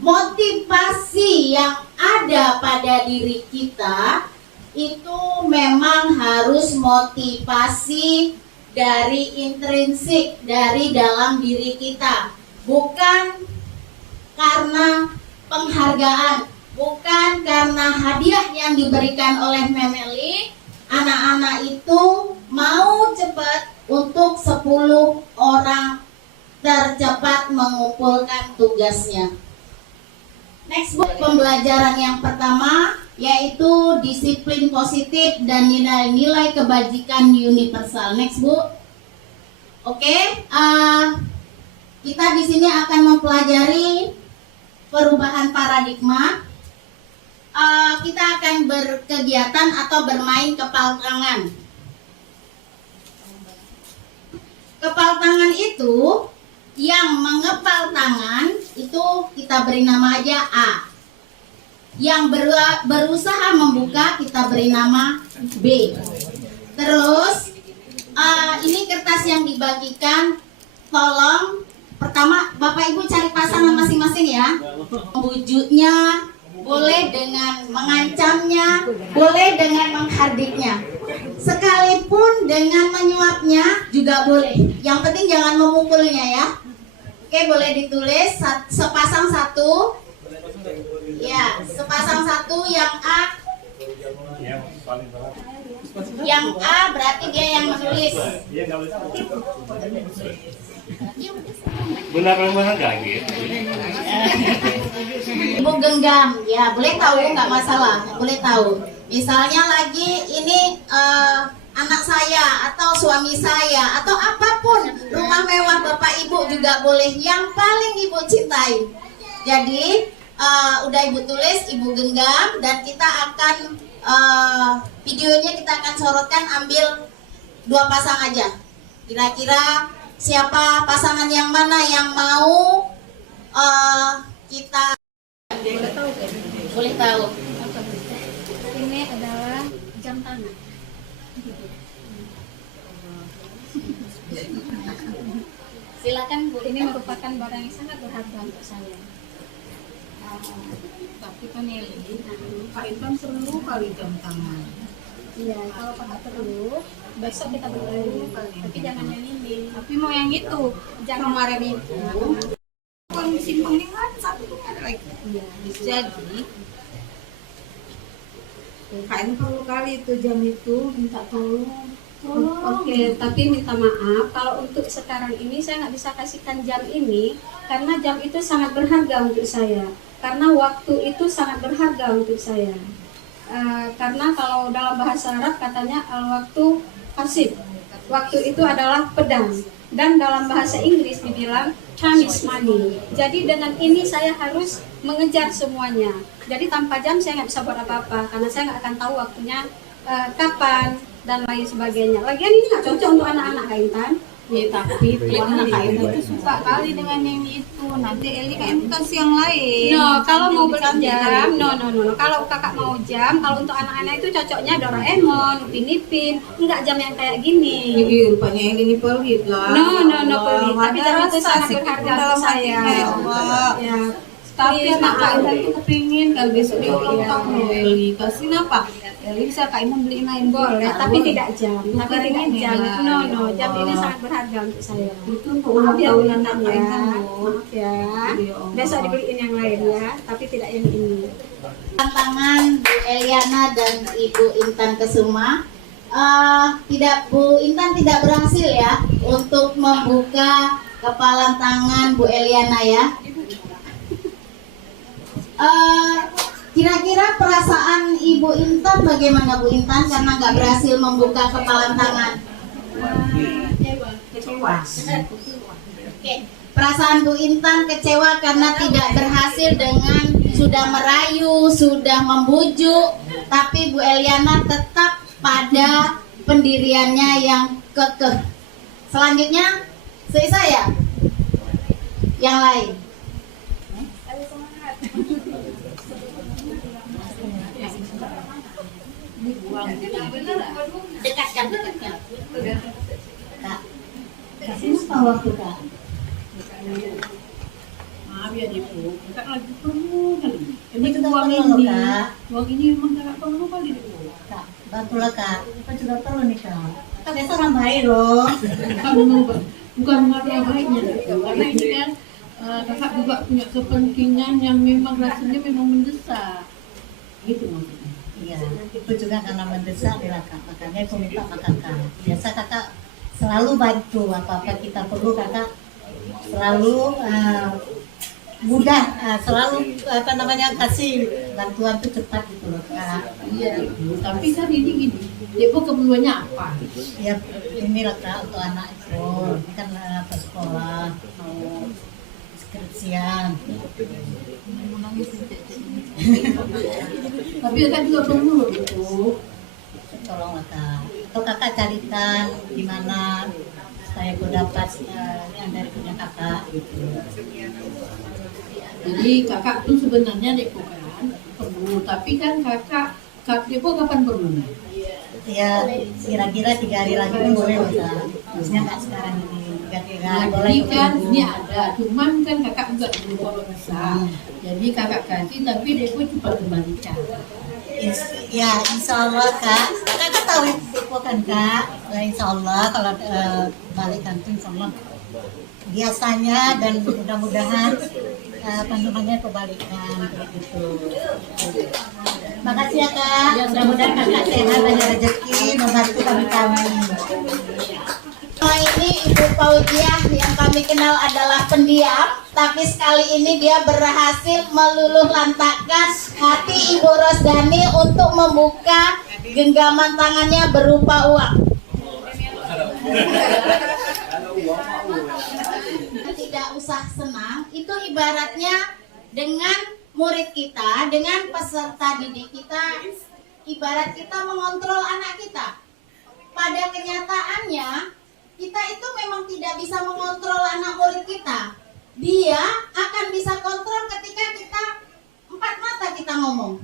motivasi yang ada pada diri kita itu memang harus motivasi dari intrinsik, dari dalam diri kita, bukan karena penghargaan, bukan karena hadiah yang diberikan oleh Memeli. Anak-anak itu mau cepat untuk 10 orang tercepat mengumpulkan tugasnya. Next book, pembelajaran yang pertama yaitu disiplin positif dan nilai-nilai kebajikan universal. Next book. Oke, kita di sini akan mempelajari perubahan paradigma. Kita akan berkegiatan atau bermain kepal tangan. Kepal tangan itu, yang mengepal tangan itu kita beri nama aja A. Yang berusaha membuka kita beri nama B. Terus ini kertas yang dibagikan, tolong pertama Bapak Ibu cari pasangan masing-masing ya. Wujudnya boleh dengan mengancamnya, boleh dengan menghardiknya, sekalipun dengan menyuapnya juga boleh. Yang penting jangan memukulnya ya. Oke, boleh ditulis sepasang satu. Ya, sepasang satu yang A. Yang A berarti dia yang menulis. Benar memang enggak gitu. Ibu genggam, ya boleh tahu, nggak masalah, boleh tahu. Misalnya lagi ini anak saya atau suami saya atau apapun, rumah mewah Bapak Ibu juga boleh, yang paling Ibu cintai. Jadi udah Ibu tulis, Ibu genggam, dan kita akan videonya kita akan sorotkan, ambil 2 pasang aja. Kira-kira siapa pasangan yang mana yang mau kita boleh tahu. Ini adalah jam tangan. Silakan Bu. Ini merupakan barang yang sangat berharga untuk saya. Tapi kan Eli, Pak Intan perlu kali jam tangan. Iya, kalau Kakak perlu, besok kita beli. Tapi jangan yang ini. Tapi mau yang itu, Jangan kemarin itu. Kan simpang ini kan satu kan lagi. Iya. Jadi, Kak Intan perlu kali itu jam itu, minta tolong. Oke, tapi minta maaf kalau untuk sekarang ini saya nggak bisa kasihkan jam ini karena jam itu sangat berharga untuk saya. Karena waktu itu sangat berharga untuk saya. Karena kalau dalam bahasa Arab katanya al-waktu hasib. Waktu itu adalah pedang. Dan dalam bahasa Inggris dibilang time is money. Jadi dengan ini saya harus mengejar semuanya. Jadi tanpa jam saya nggak bisa buat apa-apa karena saya nggak akan tahu waktunya kapan dan lain sebagainya. Lagian ini nggak cocok untuk anak-anak Kak Intan. Ya tapi anak Kak Intan itu suka kali dengan yang itu. Nanti Eli Kak Intan kasih yang lain. No, kalau mau beli jam, no. Kalau kakak mau jam, kalau untuk anak-anak itu cocoknya Doraemon, Upin Ipin, enggak jam yang kayak gini. Iya, rupanya Eli ini pelit lah. No, pelit. Tapi jam itu sangat berharga untuk saya. Ya Allah. Ya, Tapi anak Kak Intan itu kepingin kalau besok dia ulang tahun loh Eli. Kasih apa? Eli bisa Kak Intan beliin lain Boleh, tapi tidak jam. Bukan Tapi tidak ini jam. lah. No, jam ini sangat berharga untuk saya. Itu untuk Maaf ulang ya, tahun Bu anak Intan Kak ya. Intan loh. Maaf ya. Ya Allah. Besok dibeliin yang lain ya, tapi tidak yang ini. Tantangan Bu Eliana dan Ibu Intan Kesuma. Tidak, Bu Intan tidak berhasil ya untuk membuka kepalan tangan Bu Eliana ya. Kira-kira perasaan Ibu Intan bagaimana Bu Intan karena nggak berhasil membuka kepalan tangan? Kecewa. Oke. Perasaan Bu Intan kecewa karena tidak berhasil dengan sudah merayu, sudah membujuk, tapi Bu Eliana tetap pada pendiriannya yang kekeh. Selanjutnya, saya yang lain. Dekatkan. Kak, kasih apa waktu Kak? Maaf ya Ibu, Kak lagi perlu kali. Ini Juga uang perlu, ini, Kak. uang ini memang Kak perlu kali Ibu. Kak, bantulah Kak. Kita juga perlu nih Kak. Kak biasa orang baik loh. Bukan ada baiknya, karena ini kan kakak juga punya kepentingan yang memang rasanya memang mendesak, gitu maksudnya. Iya, itu juga karena mendesak ya Kak. Makanya aku minta sama Kakak. Biasa Kakak selalu bantu apa-apa kita perlu Kakak. Selalu mudah, selalu kasih bantuan itu cepat gitu loh Kak. Iya Ibu, tapi kan ini gini, Ibu keperluannya apa? Ya inilah Kak untuk anak itu. Ini kan ke sekolah mau skripsian. Tapi kan juga perlu Ibu. Tolonglah Kak. Itu Kakak carikan gimana supaya aku dapat yang dari punya Kakak gitu. Jadi kakak tuh sebenarnya Depo kan perlu, tapi kan kakak Depo kapan perlunya? Ya kira-kira 3 hari lagi pun boleh loh Kak. Maksudnya nggak sekarang ini. 3 Nah, boleh. jadi kan ini ada, cuman kan kakak juga belum kalau bisa. Jadi kakak kasih, tapi Depo cepat kembalikan. Ya insya Allah Kak. Kakak tahu itu kan Kak. Ya, insya Allah kalau balikan tuh insya Allah biasanya dan mudah-mudahan kebalikan begitu. Makasih ya Kak. Mudah-mudahan Kakak sehat dan rezeki membantu kami. Ini Ibu Fauziah yang kami kenal adalah pendiam, tapi sekali ini dia berhasil meluluh lantakkan hati Ibu Rosdani untuk membuka genggaman tangannya berupa uang. Tidak usah senang, itu ibaratnya dengan murid kita, dengan peserta didik kita, ibarat kita mengontrol anak kita. Pada kenyataannya, kita itu memang tidak bisa mengontrol anak murid kita. Dia akan bisa kontrol ketika kita 4 mata kita ngomong.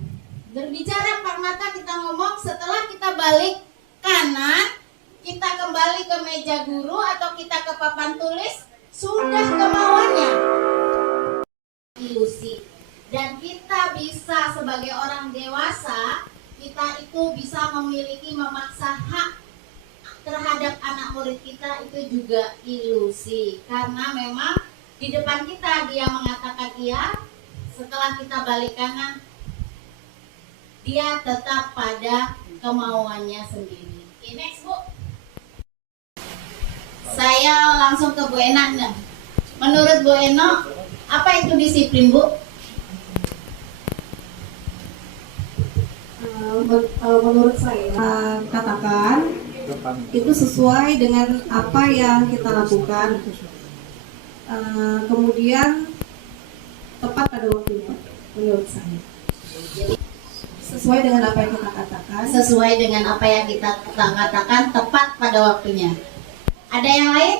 Berbicara 4 mata kita ngomong, setelah kita balik kanan, kita kembali ke meja guru atau kita ke papan tulis, sudah kemauannya. Ilusi. Dan kita bisa sebagai orang dewasa, kita itu bisa memiliki memaksa hak terhadap anak murid kita, itu juga ilusi. Karena memang di depan kita dia mengatakan iya, setelah kita balik kanan, dia tetap pada kemauannya sendiri. Oke, next Bu. Saya langsung ke Bu Ena. Menurut Bu Eno, apa itu disiplin Bu? Menurut saya katakan itu sesuai dengan apa yang kita lakukan, kemudian tepat pada waktunya. Menurut saya sesuai dengan apa yang kita katakan, Sesuai dengan apa yang kita katakan, tepat pada waktunya. Ada yang lain?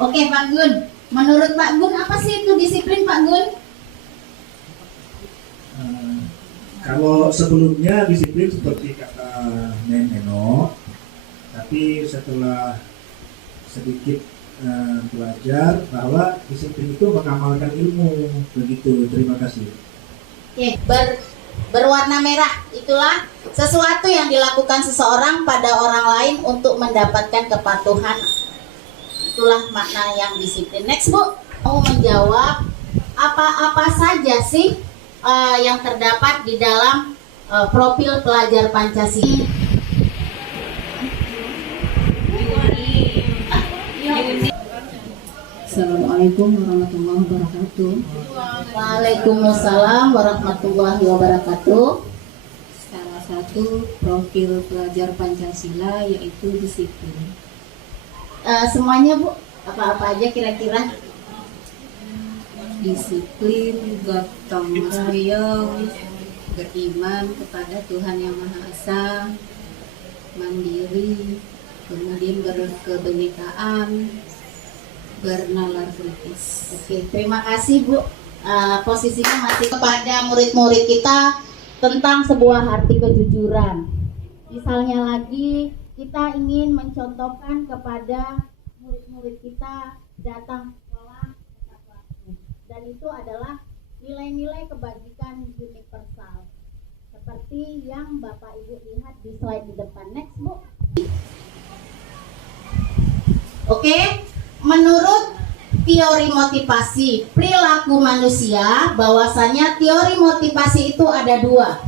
Oke Pak Gun, menurut Pak Gun apa sih itu disiplin Pak Gun? Kalau sebelumnya disiplin seperti kata Neno, tapi setelah sedikit pelajar bahwa disiplin itu mengamalkan ilmu. Begitu, terima kasih. Oke, berwarna merah itulah sesuatu yang dilakukan seseorang pada orang lain untuk mendapatkan kepatuhan. Itulah makna yang disiplin. Next, Bu, mau menjawab apa-apa saja sih yang terdapat di dalam profil pelajar Pancasila. Assalamualaikum warahmatullahi wabarakatuh. Waalaikumsalam warahmatullahi wabarakatuh. Salah satu profil pelajar Pancasila yaitu disiplin. Semuanya, Bu, apa-apa aja kira-kira? Disiplin, gotong royong, beriman kepada Tuhan Yang Maha Esa, mandiri, kemudian berkebenekaan, bernalar kritis. Oke, terima kasih, Bu. Posisinya masih kepada murid-murid kita tentang sebuah arti kejujuran. Misalnya lagi, kita ingin mencontohkan kepada murid-murid kita datang sekolah tepat waktu. Dan itu adalah nilai-nilai kebajikan universal. Seperti yang Bapak Ibu lihat di slide di depan. Next, Bu. Oke. Menurut teori motivasi perilaku manusia, bahwasanya teori motivasi itu ada dua.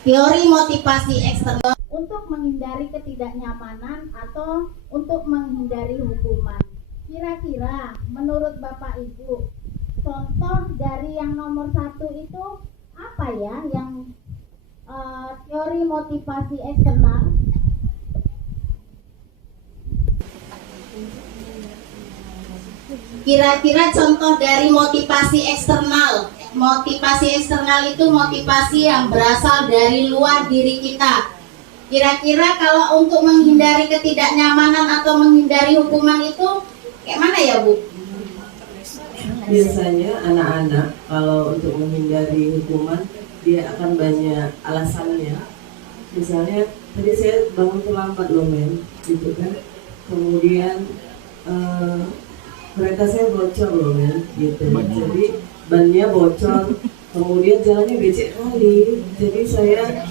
Teori motivasi eksternal untuk menghindari ketidaknyamanan atau untuk menghindari hukuman. Kira-kira menurut Bapak Ibu, contoh dari yang nomor 1 itu apa ya yang teori motivasi eksternal? Kira-kira contoh dari motivasi eksternal. Motivasi eksternal itu motivasi yang berasal dari luar diri kita. Kira-kira kalau untuk menghindari ketidaknyamanan atau menghindari hukuman itu kayak mana ya, Bu? Biasanya anak-anak kalau untuk menghindari hukuman dia akan banyak alasannya. Misalnya tadi saya bangun terlambat loh men, gitu kan. Kemudian kereta saya bocor loh men, gitu. Jadi bannya bocor, kemudian jalannya becek kali. Jadi saya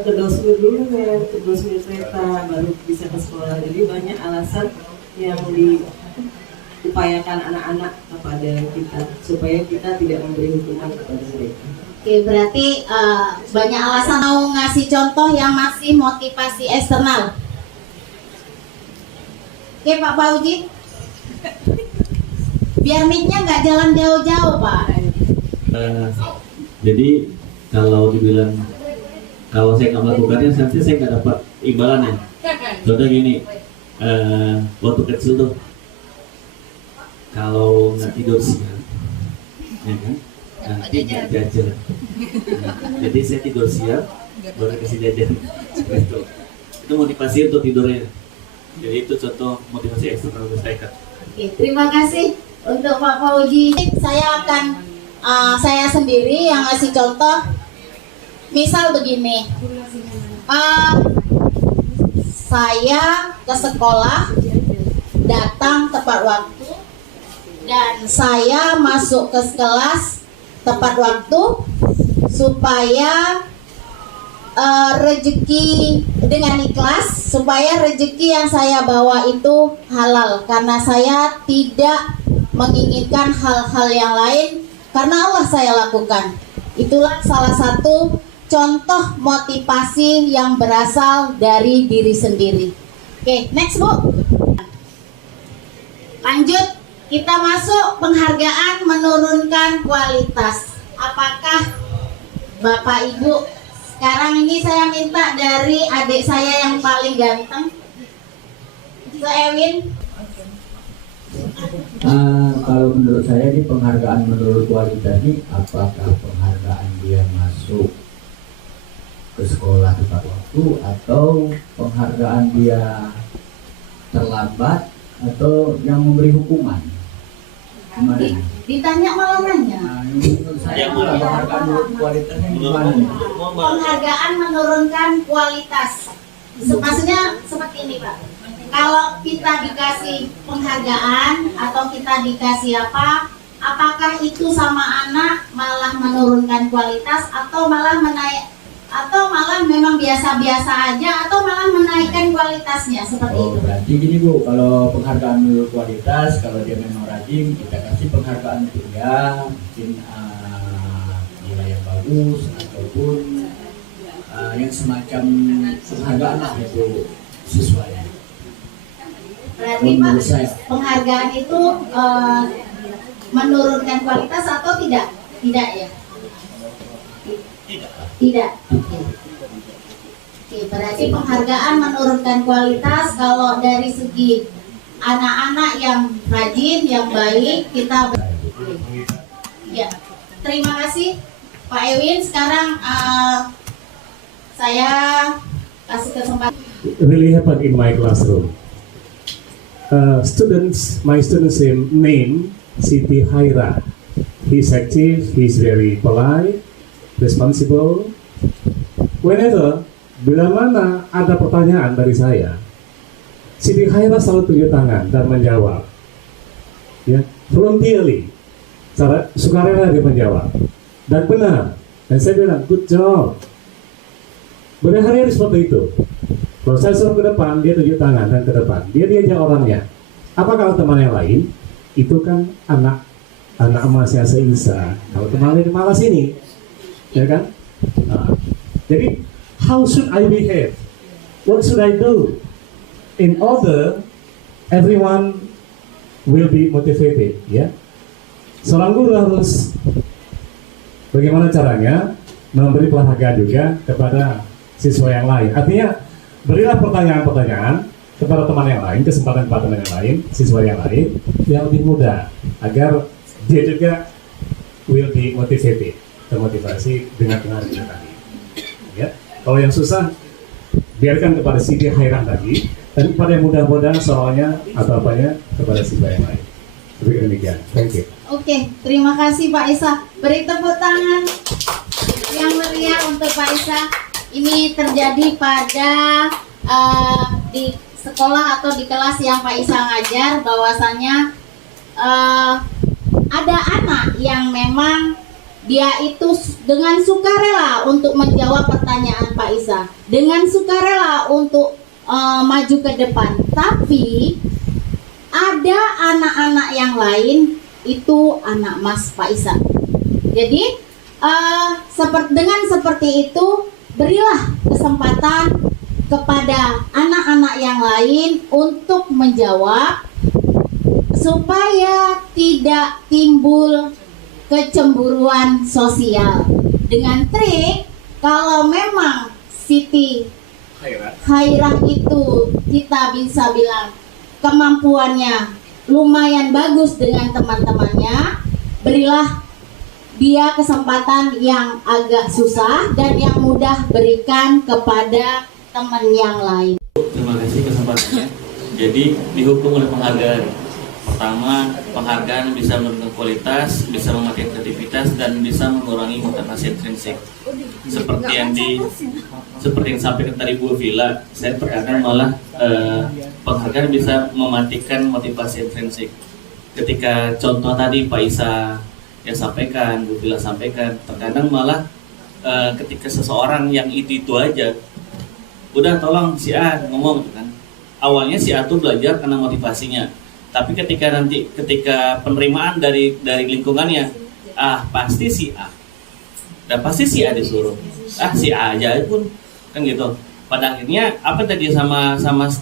ke dosmir dulu men, ke dosmir kereta baru bisa ke sekolah. Jadi banyak alasan yang diupayakan anak-anak kepada kita supaya kita tidak memberi hukuman kepada mereka. Oke, berarti banyak alasan. Mau ngasih contoh yang masih motivasi eksternal. Oke, Pak Fauji. Biar mic-nya nggak jalan jauh-jauh, Pak. Jadi kalau dibilang kalau saya nggak melakukannya, nanti saya nggak dapat imbalannya. Contoh gini, waktu kecil tuh kalau nggak tidur siang, ya kan, nanti nggak jajan. Jadi saya tidur siang, baru kasih jajan. Itu motivasi untuk tidurnya. Jadi itu contoh motivasi eksternal untuk saya. Oke, terima kasih untuk Pak Fauji. Saya akan saya sendiri yang ngasih contoh. Misal begini, saya ke sekolah datang tepat waktu dan saya masuk ke kelas tepat waktu supaya rezeki dengan ikhlas, supaya rezeki yang saya bawa itu halal, karena saya tidak menginginkan hal-hal yang lain, karena Allah saya lakukan. Itulah salah satu contoh motivasi yang berasal dari diri sendiri. Oke, next, Bu. Lanjut, kita masuk penghargaan menurunkan kualitas. Apakah Bapak Ibu, sekarang ini saya minta dari adik saya yang paling ganteng, Ewin. Kalau menurut saya ini penghargaan menurut kualitas ini, apakah penghargaan dia masuk ke sekolah tepat waktu atau penghargaan dia terlambat atau yang memberi hukuman? Ditanya malah nanya. Menurut saya penghargaan menurut kualitasnya gimana? Penghargaan menurunkan kualitas. Maksudnya seperti ini, Pak. kalau kita dikasih penghargaan atau kita dikasih apa, apakah itu sama anak malah menurunkan kualitas atau malah memang biasa-biasa aja atau malah menaikkan kualitasnya seperti itu? Berarti gini Bu, kalau penghargaan menurut kualitas, kalau dia memang rajin, kita kasih penghargaan untuk dia, mungkin nilai yang bagus ataupun yang semacam penghargaan lah itu siswanya. Berarti Pak, penghargaan itu menurunkan kualitas atau tidak? Tidak ya? Tidak. Oke, berarti penghargaan menurunkan kualitas. Kalau dari segi anak-anak yang rajin, yang baik, kita ya. Terima kasih Pak Ewin. Sekarang saya kasih kesempatan. Really happened in my classroom. My student's name Siti Haira. He's active, he's very polite, responsible. Whenever, bila mana ada pertanyaan dari saya, Siti Haira selalu tunjuk tangan dan menjawab. Ya, voluntarily, secara sukarela dia menjawab. Dan benar. Dan saya bilang, good job. Berhari-hari seperti itu. Kalau saya suruh ke depan, dia tunjuk tangan dan ke depan. Dia diajak orangnya. Apa kalau teman yang lain? Itu kan anak emasnya seisa. Kalau teman lain malah sini, ya kan? Nah, jadi how should I behave? What should I do? In order everyone will be motivated, ya. Seorang guru harus bagaimana caranya memberi penghargaan juga kepada siswa yang lain. Artinya berilah pertanyaan-pertanyaan kepada teman yang lain, kesempatan kepada teman yang lain, siswa yang lain yang lebih muda, agar dia juga will be motivated, termotivasi dengan penghargaan tadi. Ya, kalau yang susah biarkan kepada Siti Hairah tadi, dan kepada yang muda-muda soalnya atau apanya kepada siswa yang lain. Seperti demikian. Thank you. Oke, terima kasih Pak Isa. Beri tepuk tangan yang meriah untuk Pak Isa. Ini terjadi pada di sekolah atau di kelas yang Pak Isa ngajar, bahwasannya ada anak yang memang dia itu dengan sukarela untuk menjawab pertanyaan Pak Isa, dengan sukarela untuk maju ke depan. Tapi ada anak-anak yang lain itu anak mas Pak Isa. Jadi dengan seperti itu, berilah kesempatan kepada anak-anak yang lain untuk menjawab supaya tidak timbul kecemburuan sosial. Dengan trik, kalau memang Siti Hairah itu kita bisa bilang kemampuannya lumayan bagus dengan teman-temannya, berilah dia kesempatan yang agak susah dan yang mudah berikan kepada teman yang lain. Terima kasih kesempatannya. Jadi dihukum oleh penghargaan. Pertama, penghargaan bisa menurunkan kualitas, bisa mematikan kreativitas, dan bisa mengurangi motivasi intrinsik. Seperti yang disampaikan tadi Bu Vila, saya terkadang malah penghargaan bisa mematikan motivasi intrinsik. Ketika contoh tadi Pak Isa yang sampaikan, Bu Vila sampaikan, terkadang malah ketika seseorang yang itu aja, udah tolong si A ngomong gitu kan. Awalnya si A tuh belajar karena motivasinya, tapi ketika penerimaan dari lingkungannya, pasti si A, dan pasti si A disuruh, si A aja pun kan gitu. Pada akhirnya apa tadi sama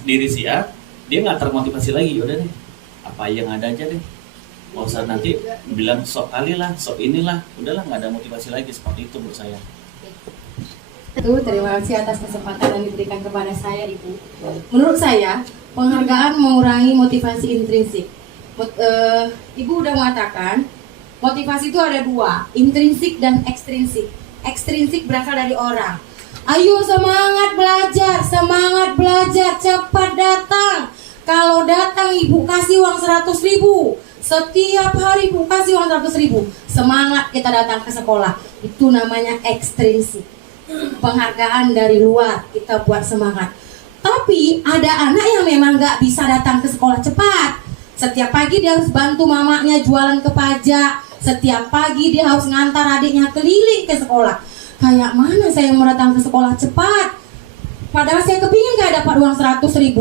diri si A, dia nggak termotivasi lagi. Udah deh, apa yang ada aja deh, nggak usah nanti bilang sok kali lah, sok inilah, udahlah, nggak ada motivasi lagi. Seperti itu menurut saya. Terima kasih atas kesempatan yang diberikan kepada saya, Ibu. Menurut saya, penghargaan mengurangi motivasi intrinsik. Ibu udah mengatakan, motivasi itu ada dua, intrinsik dan ekstrinsik. Ekstrinsik berasal dari orang. Ayo semangat belajar, cepat datang. Kalau datang Ibu kasih uang 100.000. Setiap hari Ibu kasih uang 100.000. Semangat kita datang ke sekolah. Itu namanya ekstrinsik. Penghargaan dari luar kita buat semangat. Tapi ada anak yang memang nggak bisa datang ke sekolah cepat. Setiap pagi dia harus bantu mamanya jualan ke pajak. Setiap pagi dia harus ngantar adiknya keliling ke sekolah. Kayak mana saya mau datang ke sekolah cepat? Padahal saya kepingin kayak dapat uang 100.000.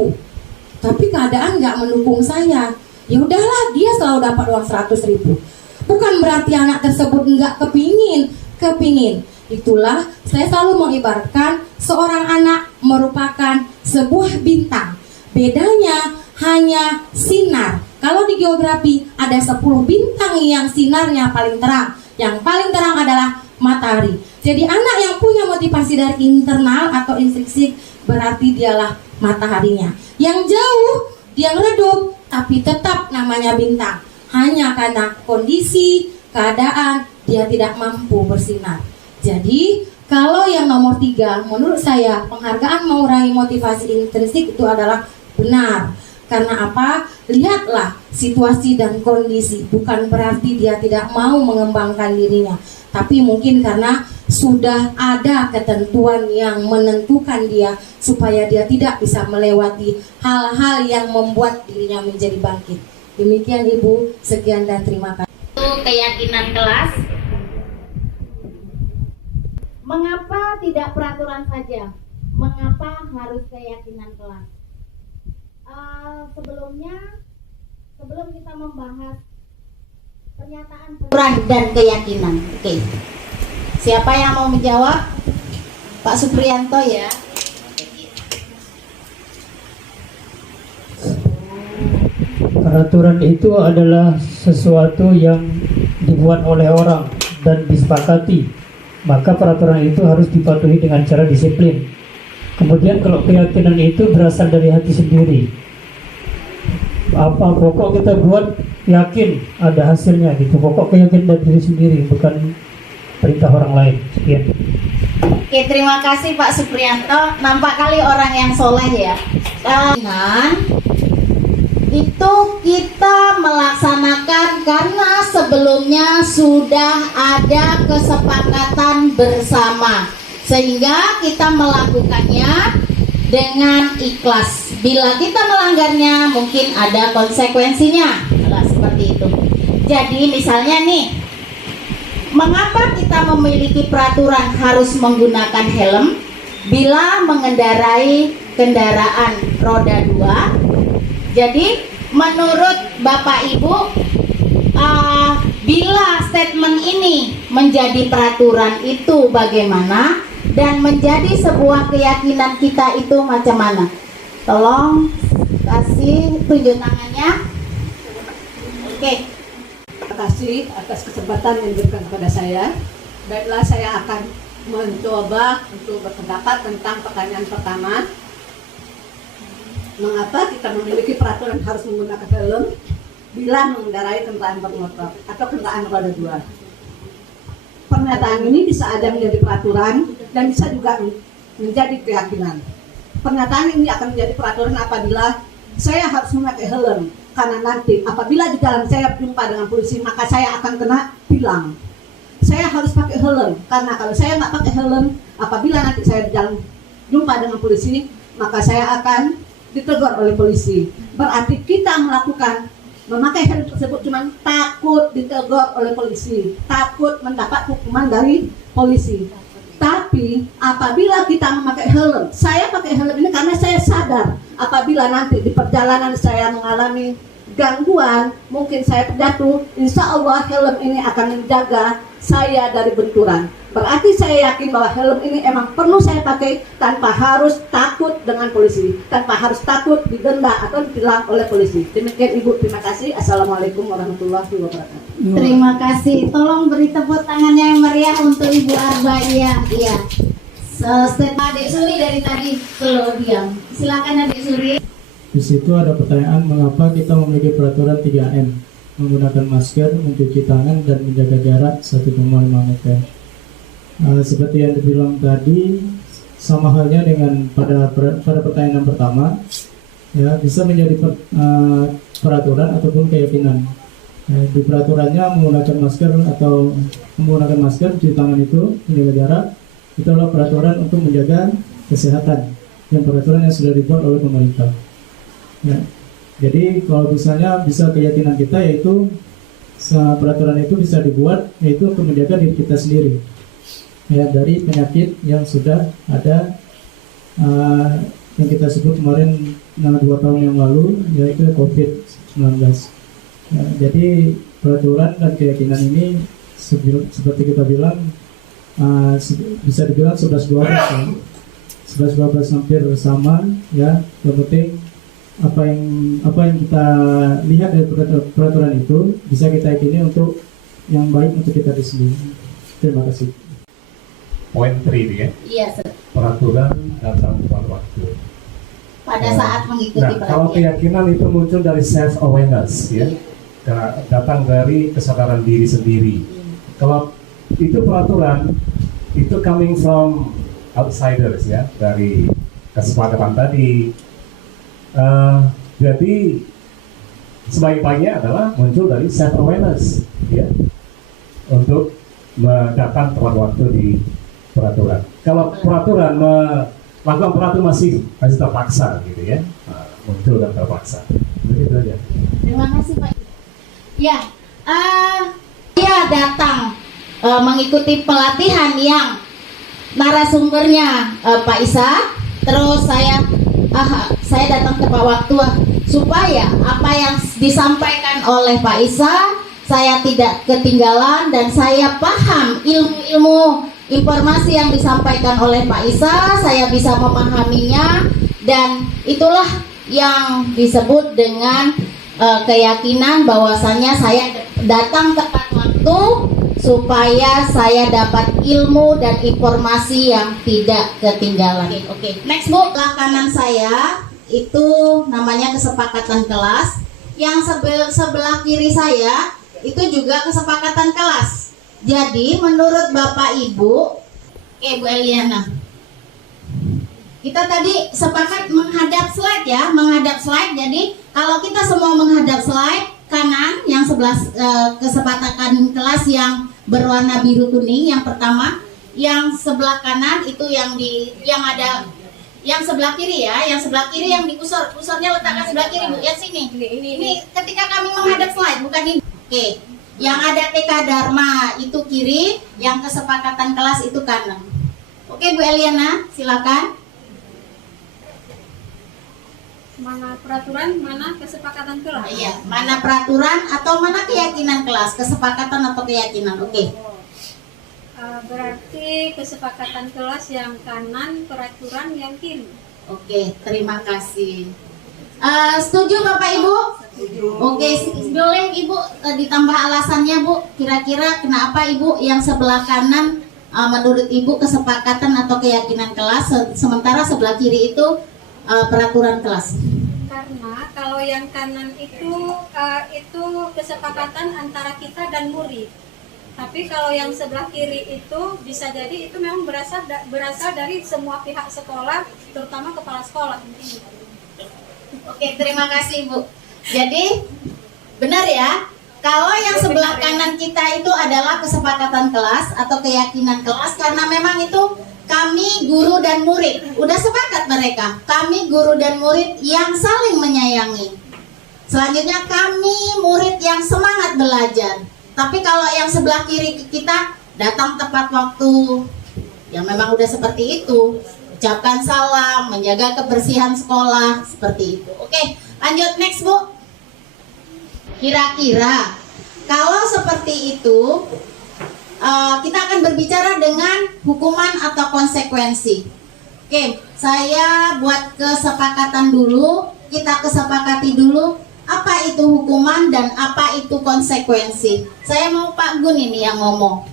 Tapi keadaan nggak mendukung saya. Ya udahlah, dia selalu dapat uang 100.000. Bukan berarti anak tersebut nggak kepingin. Itulah saya selalu mengibaratkan seorang anak merupakan sebuah bintang. Bedanya hanya sinar. Kalau di geografi ada 10 bintang yang sinarnya paling terang. Yang paling terang adalah matahari. Jadi anak yang punya motivasi dari internal atau intrinsik berarti dialah mataharinya. Yang jauh, yang redup, tapi tetap namanya bintang. Hanya karena kondisi, keadaan, dia tidak mampu bersinar. Jadi, kalau yang nomor 3, menurut saya penghargaan mengurangi motivasi intrinsik itu adalah benar. Karena apa? Lihatlah situasi dan kondisi. Bukan berarti dia tidak mau mengembangkan dirinya. Tapi mungkin karena sudah ada ketentuan yang menentukan dia supaya dia tidak bisa melewati hal-hal yang membuat dirinya menjadi bangkit. Demikian Ibu, sekian dan terima kasih. Itu keyakinan kelas. Mengapa tidak peraturan saja? Mengapa harus keyakinan kelas? Sebelum kita membahas pernyataan peraturan dan keyakinan. Oke. Siapa yang mau menjawab? Pak Supriyanto ya. Peraturan itu adalah sesuatu yang dibuat oleh orang dan disepakati. Maka peraturan itu harus dipatuhi dengan cara disiplin. Kemudian kalau keyakinan itu berasal dari hati sendiri. Apa pokok kita buat yakin ada hasilnya gitu. Pokok keyakinan dari diri sendiri, bukan perintah orang lain. Sekian. Oke, terima kasih Pak Supriyanto. Nampak kali orang yang soleh ya. Itu kita melaksanakan karena sebelumnya sudah ada kesepakatan bersama, sehingga kita melakukannya dengan ikhlas. Bila kita melanggarnya mungkin ada konsekuensinya. Nah, seperti itu. Jadi misalnya nih, mengapa kita memiliki peraturan harus menggunakan helm bila mengendarai kendaraan roda 2? Jadi menurut Bapak Ibu, bila statement ini menjadi peraturan itu bagaimana, dan menjadi sebuah keyakinan kita itu macam mana? Tolong kasih tunjuk tangannya. Oke. Terima kasih atas kesempatan yang diberikan kepada saya. Baiklah, saya akan mencoba untuk berpendapat tentang pertanyaan pertama. Mengapa kita memiliki peraturan harus menggunakan helm bila mengendarai kendaraan bermotor atau kendaraan roda 2? Pernyataan ini bisa ada menjadi peraturan dan bisa juga menjadi keyakinan. Pernyataan ini akan menjadi peraturan apabila saya harus memakai helm, karena nanti apabila di jalan saya berjumpa dengan polisi maka saya akan kena tilang. Saya harus pakai helm karena kalau saya nggak pakai helm, apabila nanti saya di jalan jumpa dengan polisi maka saya akan ditegur oleh polisi. Berarti kita memakai helm tersebut cuma takut ditegur oleh polisi, takut mendapat hukuman dari polisi. Tapi apabila kita memakai helm, saya pakai helm ini karena saya sadar apabila nanti di perjalanan saya mengalami gangguan, mungkin saya terjatuh, insya Allah helm ini akan menjaga saya dari benturan. Berarti saya yakin bahwa helm ini emang perlu saya pakai tanpa harus takut dengan polisi, tanpa harus takut didenda atau ditilang oleh polisi. Demikian Ibu, terima kasih. Assalamualaikum warahmatullahi wabarakatuh. Terima kasih. Tolong beri tepuk tangannya yang meriah untuk Ibu Arba. Iya. Adik Suri dari tadi kalau diam. Silakan Adik Suri. Di situ ada pertanyaan mengapa kita memiliki peraturan 3M, menggunakan masker, mencuci tangan, dan menjaga jarak 1,5 meter. Seperti yang dibilang tadi, sama halnya dengan pada pertanyaan pertama, ya bisa menjadi peraturan ataupun keyakinan. Di peraturannya menggunakan masker atau menggunakan masker, cuci tangan itu menjaga jarak, itu adalah peraturan untuk menjaga kesehatan. yang peraturan yang sudah dibuat oleh pemerintah. Ya. Jadi kalau misalnya bisa keyakinan kita yaitu peraturan itu bisa dibuat yaitu untuk menjaga diri kita sendiri ya dari penyakit yang sudah ada yang kita sebut kemarin 2 tahun yang lalu yaitu COVID-19. Ya, jadi peraturan dan keyakinan ini seperti kita bilang bisa dibilang 11-12 hampir sama ya. Yang penting apa yang kita lihat dari peraturan itu bisa kita yakini untuk yang baik untuk kita di sini. Terima kasih. Poin 3 ya. Iya, Sir. Peraturan datang tepat waktu. Pada saat mengikuti Nah, kalau keyakinan itu muncul dari self awareness ya. Datang dari kesadaran diri sendiri. Kalau itu peraturan itu coming from outsiders ya, dari kesepakatan tadi. Jadi sebaik-baiknya adalah muncul dari self awareness ya, untuk datang tepat waktu di peraturan. Kalau peraturan melakukan peraturan masih terpaksa gitu ya, muncul dan terpaksa. Begitu aja. Terima kasih Pak. Ya, dia datang mengikuti pelatihan yang narasumbernya Pak Isa. Terus saya datang tepat waktu supaya apa yang disampaikan oleh Pak Isa saya tidak ketinggalan dan saya paham ilmu informasi yang disampaikan oleh Pak Isa, saya bisa memahaminya dan itulah yang disebut dengan keyakinan bahwasanya saya datang tepat waktu supaya saya dapat ilmu dan informasi yang tidak ketinggalan. Oke. Next Bu, kanan saya itu namanya kesepakatan kelas. Yang sebelah kiri saya itu juga kesepakatan kelas. Jadi menurut Bapak Ibu, Bu Eliana, kita tadi sepakat menghadap slide ya, menghadap slide. Jadi kalau kita semua menghadap slide kanan yang sebelah kesepakatan kelas yang berwarna biru kuning yang pertama, yang sebelah kanan itu yang ada yang sebelah kiri ya, yang sebelah kiri yang kusornya letakkan sebelah kiri Bu, ya sini. Ini ketika kami menghadap slide bukan ini. Oke. Yang ada TK Dharma itu kiri, yang kesepakatan kelas itu kanan. Oke Bu Eliana, silakan. Mana peraturan, mana kesepakatan kelas? Iya, mana peraturan atau mana keyakinan kelas, kesepakatan atau keyakinan. Oke. Berarti kesepakatan kelas yang kanan, peraturan yang kiri. Oke, terima kasih. Setuju Bapak Ibu? Oke, boleh Ibu ditambah alasannya Bu. Kira-kira kenapa Ibu yang sebelah kanan menurut Ibu kesepakatan atau keyakinan kelas, sementara sebelah kiri itu peraturan kelas? Karena kalau yang kanan itu kesepakatan antara kita dan murid. Tapi kalau yang sebelah kiri itu bisa jadi itu memang berasal dari semua pihak sekolah, terutama kepala sekolah. Oke, terima kasih Bu. Jadi benar ya, kalau yang sebelah kanan kita itu adalah kesepakatan kelas atau keyakinan kelas, karena memang itu kami guru dan murid, udah sepakat mereka, kami guru dan murid yang saling menyayangi. Selanjutnya kami murid yang semangat belajar. Tapi kalau yang sebelah kiri kita datang tepat waktu, yang memang udah seperti itu, ucapkan salam, menjaga kebersihan sekolah, seperti itu. Oke, lanjut next Bu. Kira-kira kalau seperti itu, kita akan berbicara dengan hukuman atau konsekuensi. Oke, saya buat kesepakatan dulu, kita kesepakati dulu apa itu hukuman dan apa itu konsekuensi. Saya mau Pak Gun ini yang ngomong.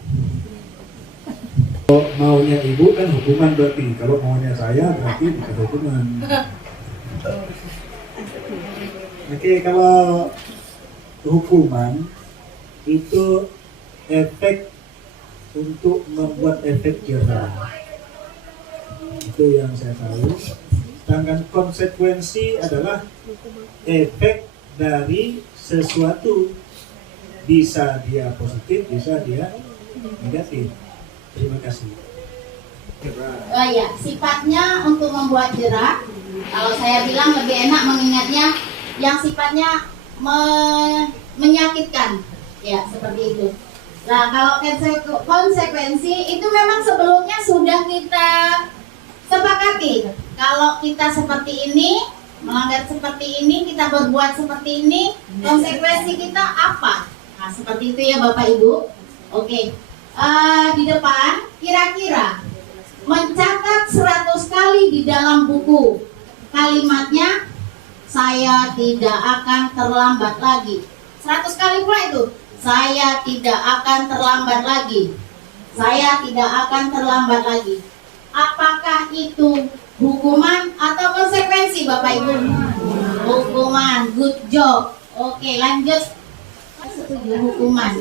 Kalau maunya ibu kan hukuman berarti, kalau maunya saya berarti bukan hukuman. Oke, kalau hukuman itu efek untuk membuat efek jerah, itu yang saya tahu. Sedangkan konsekuensi adalah efek dari sesuatu, bisa dia positif, bisa dia negatif. Terima kasih. Ya, sifatnya untuk membuat jerah. Kalau saya bilang lebih enak mengingatnya yang sifatnya menyakitkan, ya seperti itu. Nah, kalau konsekuensi itu memang sebelumnya sudah kita sepakati. Kalau kita seperti ini, melanggar seperti ini, kita berbuat seperti ini, konsekuensi kita apa? Nah, seperti itu ya Bapak Ibu. Oke. Di depan kira-kira mencatat 100 kali di dalam buku. Kalimatnya, saya tidak akan terlambat lagi. 100 kali pula itu. Saya tidak akan terlambat lagi. Saya tidak akan terlambat lagi. Apakah itu hukuman atau konsekuensi Bapak Ibu? Hukuman. Good job. Oke, lanjut. Setuju hukuman.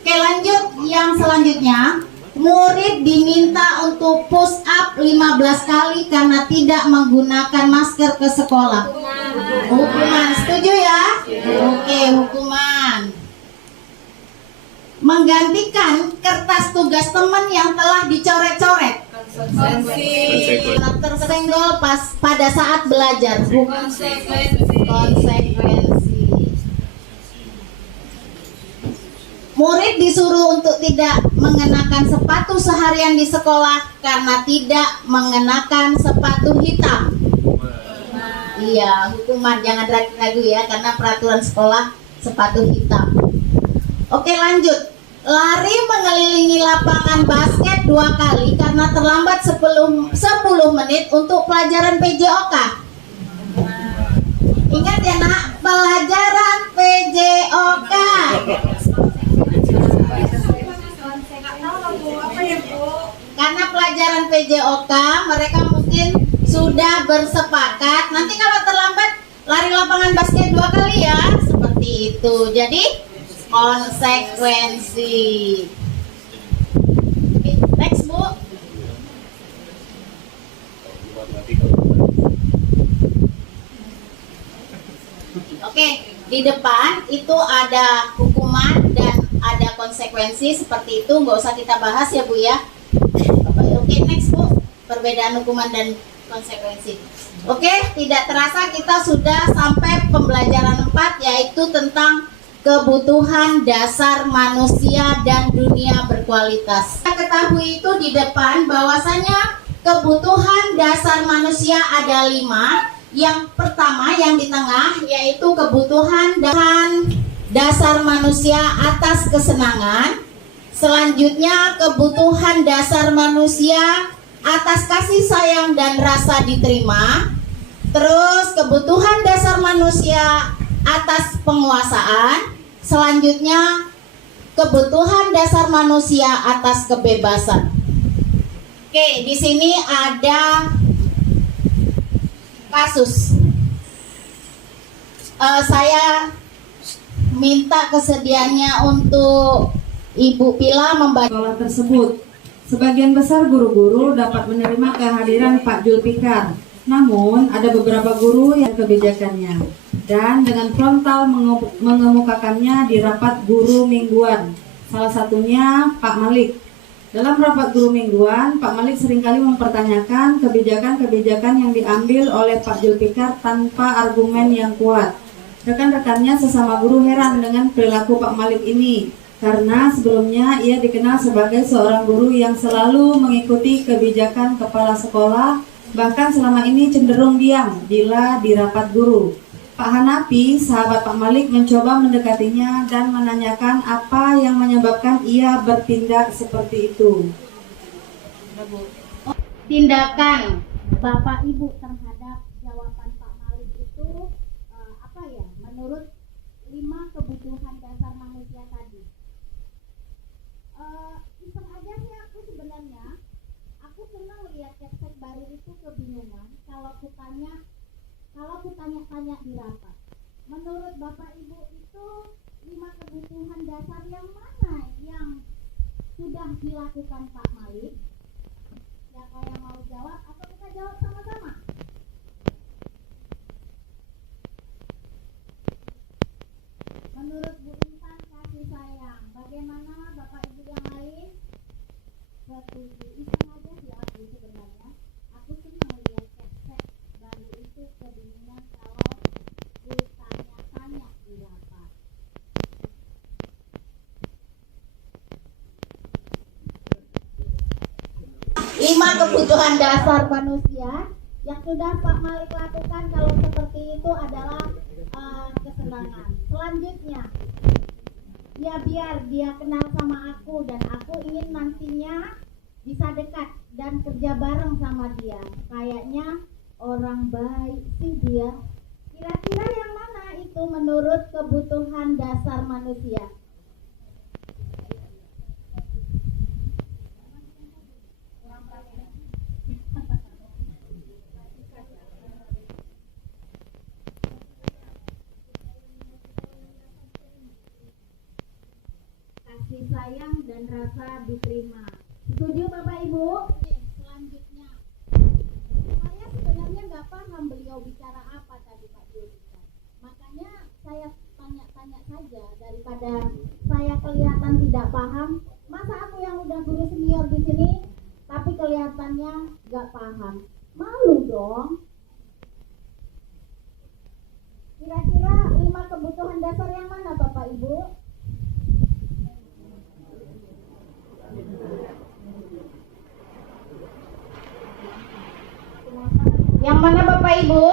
Oke, lanjut yang selanjutnya. Murid diminta untuk push up 15 kali karena tidak menggunakan masker ke sekolah. Hukuman, setuju ya? Oke, hukuman. Menggantikan kertas tugas teman yang telah dicoret-coret. Karena tersenggol pada saat belajar. Konsekuensi. Murid disuruh untuk tidak mengenakan sepatu seharian di sekolah karena tidak mengenakan sepatu hitam. Iya, hukuman, jangan ragu-ragu ya, karena peraturan sekolah sepatu hitam. Oke, lanjut. Lari mengelilingi lapangan basket 2 kali karena terlambat 10 menit untuk pelajaran PJOK. Ingat ya nak, pelajaran PJOK. Karena pelajaran PJOK mereka mungkin sudah bersepakat. Nanti kalau terlambat lari lapangan basket 2 kali ya, seperti itu. Jadi konsekuensi. Oke, next Bu. Oke, di depan itu ada hukuman dan ada konsekuensi seperti itu, nggak usah kita bahas ya Bu ya. Oke, next Bu, perbedaan hukuman dan konsekuensi. Oke, tidak terasa kita sudah sampai pembelajaran 4, yaitu tentang kebutuhan dasar manusia dan dunia berkualitas. Kita ketahui itu di depan bahwasanya kebutuhan dasar manusia ada 5. Yang pertama, yang di tengah, yaitu kebutuhan dasar manusia atas kesenangan. Selanjutnya, kebutuhan dasar manusia atas kasih sayang dan rasa diterima. Terus, kebutuhan dasar manusia atas penguasaan. Selanjutnya, kebutuhan dasar manusia atas kebebasan. Oke, di sini ada kasus. Saya minta kesediaannya untuk Ibu Pila membaca sekolah tersebut. Sebagian besar guru-guru dapat menerima kehadiran Pak Julfikar. Namun, ada beberapa guru yang kebijakannya dan dengan frontal mengemukakannya di rapat guru mingguan. Salah satunya Pak Malik. Dalam rapat guru mingguan, Pak Malik seringkali mempertanyakan kebijakan-kebijakan yang diambil oleh Pak Julfikar tanpa argumen yang kuat. Rekan-rekannya sesama guru heran dengan perilaku Pak Malik ini, karena sebelumnya ia dikenal sebagai seorang guru yang selalu mengikuti kebijakan kepala sekolah, bahkan selama ini cenderung diam bila di rapat guru. Pak Hanafi, sahabat Pak Malik, mencoba mendekatinya dan menanyakan apa yang menyebabkan ia bertindak seperti itu. Tindakan Bapak Ibu terhadap jawaban Pak Malik itu apa ya? Menurut 5 kebutuhan dasar manusia tadi. Iseng aja sih aku sebenarnya. Aku senang lihat Kepsek baru itu kebingungan kalau aku tanya-tanya di rapat. Menurut Bapak Ibu itu 5 kebutuhan dasar yang mana yang sudah dilakukan Pak Malik? Siapa yang mau jawab atau kita jawab sama-sama? Menurut Bu Intan, kasih sayang. Bagaimana Bapak Ibu yang lain? Setuju. Iseng aja kebutuhan dasar manusia yang sudah Pak Malik lakukan kalau seperti itu adalah kesenangan. Selanjutnya, ya biar dia kenal sama aku dan aku ingin nantinya bisa dekat dan kerja bareng sama dia. Kayaknya orang baik sih dia. Kira-kira yang mana itu menurut kebutuhan dasar manusia? Kasih sayang dan rasa diterima. Setuju Bapak Ibu? Selanjutnya, saya sebenarnya nggak paham beliau bicara apa tadi Pak Julika. Makanya saya tanya-tanya saja daripada saya kelihatan tidak paham. Masa aku yang udah guru senior di sini tapi kelihatannya nggak paham? Malu dong. Kira-kira 5 kebutuhan dasar yang mana Bapak Ibu? Yang mana Bapak Ibu?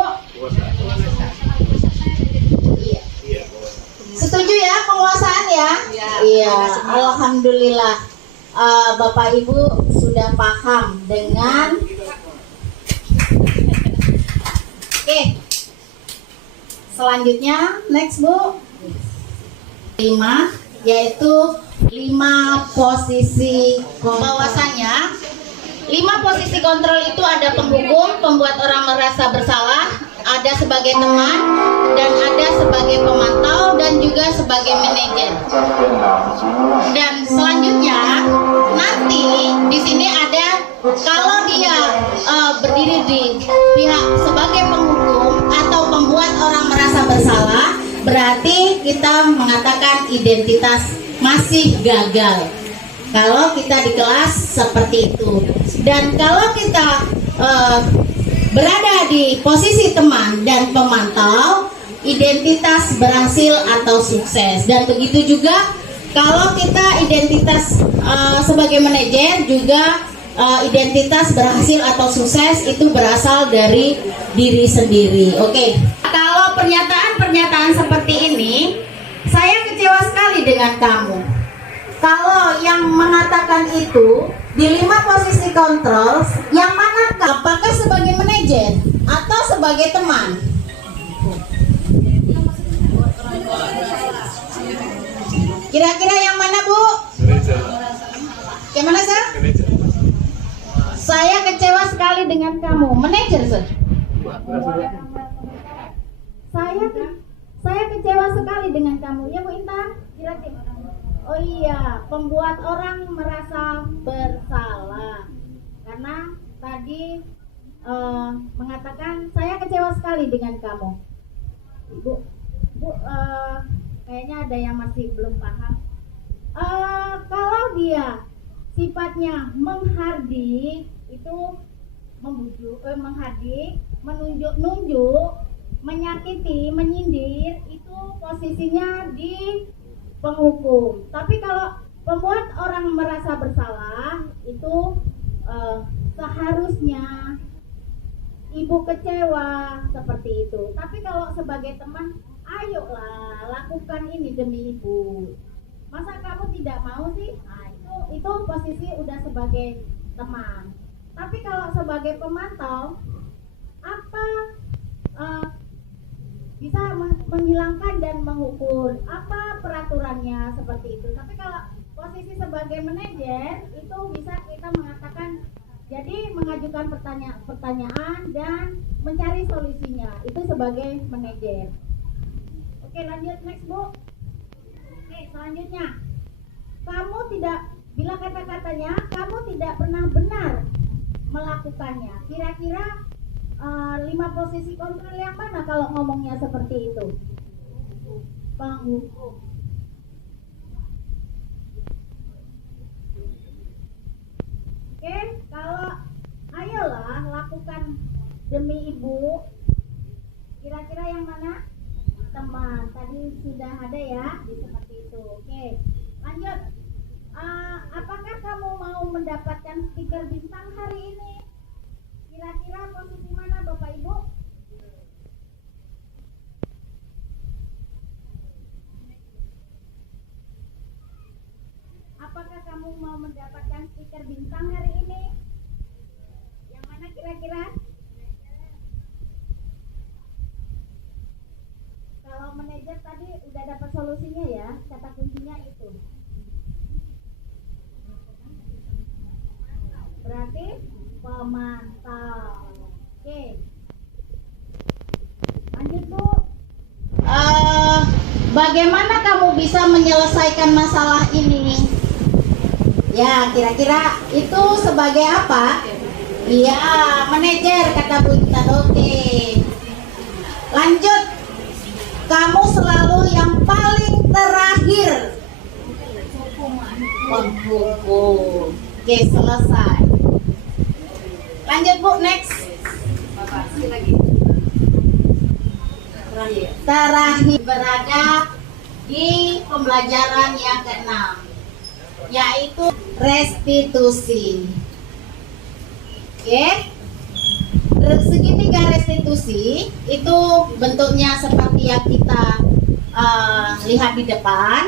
Iya. Setuju ya penguasaan ya? Iya. Alhamdulillah Bapak Ibu sudah paham dengan. Oke. Selanjutnya next Bu. 5 yaitu 5 posisi bahwasannya 5 posisi kontrol itu ada penghukum, pembuat orang merasa bersalah, ada sebagai teman, dan ada sebagai pemantau, dan juga sebagai manajer. Dan selanjutnya nanti di sini ada kalau dia berdiri di pihak sebagai penghukum atau pembuat orang merasa bersalah, berarti kita mengatakan identitas masih gagal. Kalau kita di kelas seperti itu, dan kalau kita berada di posisi teman dan pemantau, identitas berhasil atau sukses. Dan begitu juga kalau kita identitas sebagai manajer juga identitas berhasil atau sukses itu berasal dari diri sendiri. Oke. Kalau pernyataan-pernyataan seperti ini, saya kecewa sekali dengan kamu. Kalau yang mengatakan itu di 5 posisi kontrol, yang manakah? Apakah sebagai manajer atau sebagai teman? Kira-kira yang mana Bu? Yang mana sir? Saya kecewa sekali dengan kamu, manajer sir. Saya kecewa sekali dengan kamu, ya Bu Intan. Kira-kira. Oh iya, pembuat orang merasa bersalah karena tadi mengatakan saya kecewa sekali dengan kamu. Bu, kayaknya ada yang masih belum paham. Kalau dia sifatnya menghardik, itu membujuk, menghardik, menunjuk, menyakiti, menyindir, itu posisinya di penghukum. Tapi kalau pembuat orang merasa bersalah itu seharusnya ibu kecewa seperti itu. Tapi kalau sebagai teman, ayolah lakukan ini demi ibu. Masa kamu tidak mau sih? Nah, itu posisi udah sebagai teman. Tapi kalau sebagai pemantau, apa bisa menghilangkan dan mengukur apa peraturannya seperti itu. Tapi kalau posisi sebagai manajer itu bisa kita mengatakan jadi mengajukan pertanyaan dan mencari solusinya itu sebagai manajer. Oke, lanjut next Bu. Oke, selanjutnya kamu tidak, bila kata-katanya kamu tidak pernah benar melakukannya. Kira-kira 5 posisi kontrol yang mana kalau ngomongnya seperti itu? Penghukum. Oke, kalau ayolah lakukan demi ibu. Kira-kira yang mana? Teman. Tadi sudah ada ya di seperti itu. Oke, lanjut. Apakah kamu mau mendapatkan stiker bintang hari ini? kamu mau mendapatkan stiker bintang hari ini? Yang mana kira-kira? Kalau manajer tadi udah dapat solusinya ya, kata kuncinya itu. Berarti pemantau. Oke. Lanjut Bu. Bagaimana kamu bisa menyelesaikan masalah ini? Ya, kira-kira itu sebagai apa? Iya, manajer kata Bu Intan. Oke. Lanjut. Kamu selalu yang paling terakhir. Penghukum. Oke, selesai. Lanjut Bu, next. lagi. Terakhir berada di pembelajaran yang ke-6, yaitu restitusi. Oke, segitiga restitusi itu bentuknya seperti yang kita lihat di depan.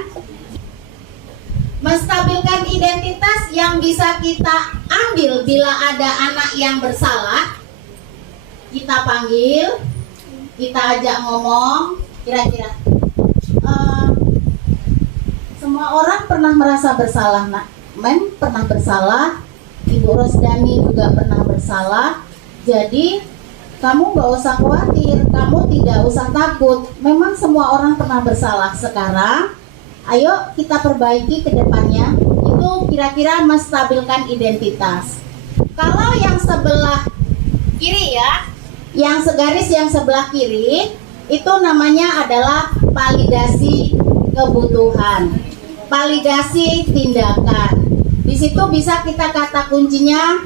Menstabilkan identitas yang bisa kita ambil bila ada anak yang bersalah, kita panggil, kita ajak ngomong. Kira-kira semua orang pernah merasa bersalah, nak. Mem pernah bersalah, Ibu Rosdani juga pernah bersalah. Jadi kamu gak usah khawatir, kamu tidak usah takut. Memang semua orang pernah bersalah. Sekarang ayo kita perbaiki ke depannya. Itu kira-kira menstabilkan identitas. Kalau yang sebelah kiri ya, yang segaris yang sebelah kiri, itu namanya adalah validasi kebutuhan, validasi tindakan. Di situ bisa kita kata kuncinya,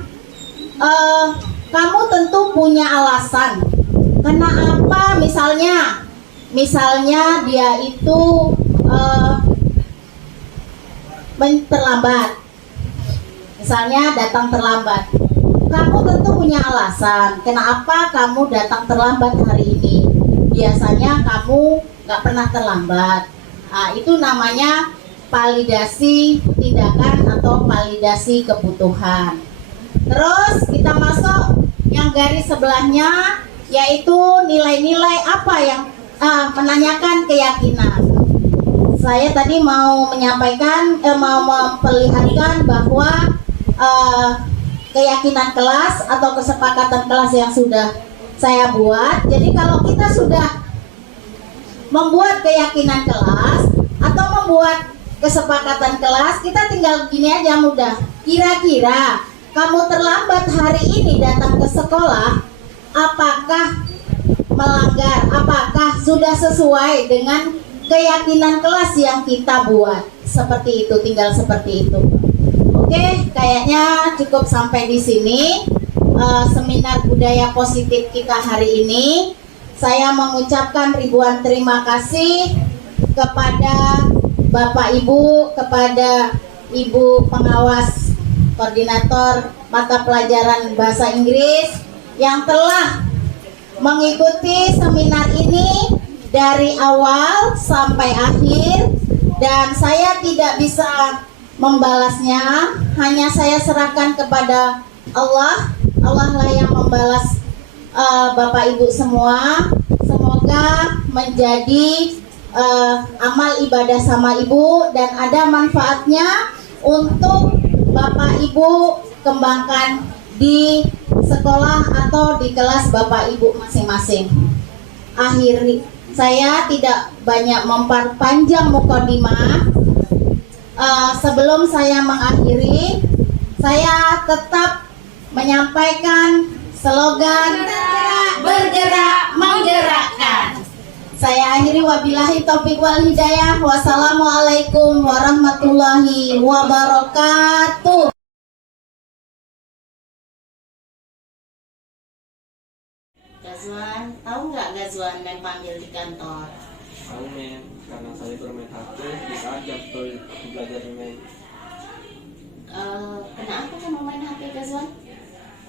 kamu tentu punya alasan. Karena apa? Misalnya dia itu terlambat. Misalnya datang terlambat. Kamu tentu punya alasan. Kenapa kamu datang terlambat hari ini? Biasanya kamu nggak pernah terlambat. Nah, itu namanya validasi tindakan atau validasi kebutuhan. Terus kita masuk yang garis sebelahnya, yaitu nilai-nilai apa yang menanyakan keyakinan. Saya tadi mau menyampaikan, mau memperlihatkan bahwa keyakinan kelas atau kesepakatan kelas yang sudah saya buat. Jadi kalau kita sudah membuat keyakinan kelas atau membuat kesepakatan kelas, kita tinggal gini aja mudah. Kira-kira kamu terlambat hari ini datang ke sekolah, apakah melanggar, apakah sudah sesuai dengan keyakinan kelas yang kita buat? Seperti itu, tinggal seperti itu. Oke, kayaknya cukup sampai di sini seminar budaya positif kita hari ini. Saya mengucapkan ribuan terima kasih kepada Bapak Ibu, kepada Ibu pengawas koordinator mata pelajaran bahasa Inggris yang telah mengikuti seminar ini dari awal sampai akhir, dan saya tidak bisa membalasnya, hanya saya serahkan kepada Allah. Allah lah yang membalas Bapak Ibu semua. Semoga menjadi amal ibadah sama Ibu dan ada manfaatnya untuk Bapak Ibu kembangkan di sekolah atau di kelas Bapak Ibu masing-masing. Akhir saya tidak banyak memperpanjang mukadimah. Sebelum saya mengakhiri, saya tetap menyampaikan slogan bergerak menggerakkan. Saya akhiri, wabillahi taufiq wal hidayah. Wassalamualaikum warahmatullahi wabarakatuh. Gazwan, tahu nggak Gazwan main panggil di kantor? Tahu men, karena saya bermain HP diajak tuh belajar main. Kenapa kamu main HP Gazwan?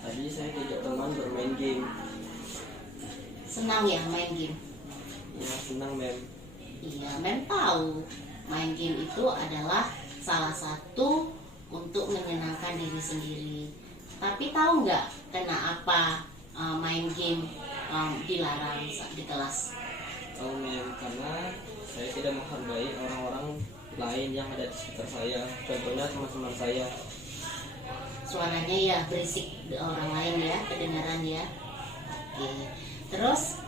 Tadi saya diajak teman bermain game. Senang ya main game? Ya senang men. Iya, men tahu main game itu adalah salah satu untuk menyenangkan diri sendiri. Tapi tahu nggak kenapa main game dilarang di kelas? Oh mem, karena saya tidak menghargai orang-orang lain yang ada di sekitar saya. Contohnya teman-teman saya. Suaranya ya berisik orang lain ya, kedengaran ya. Oke. Terus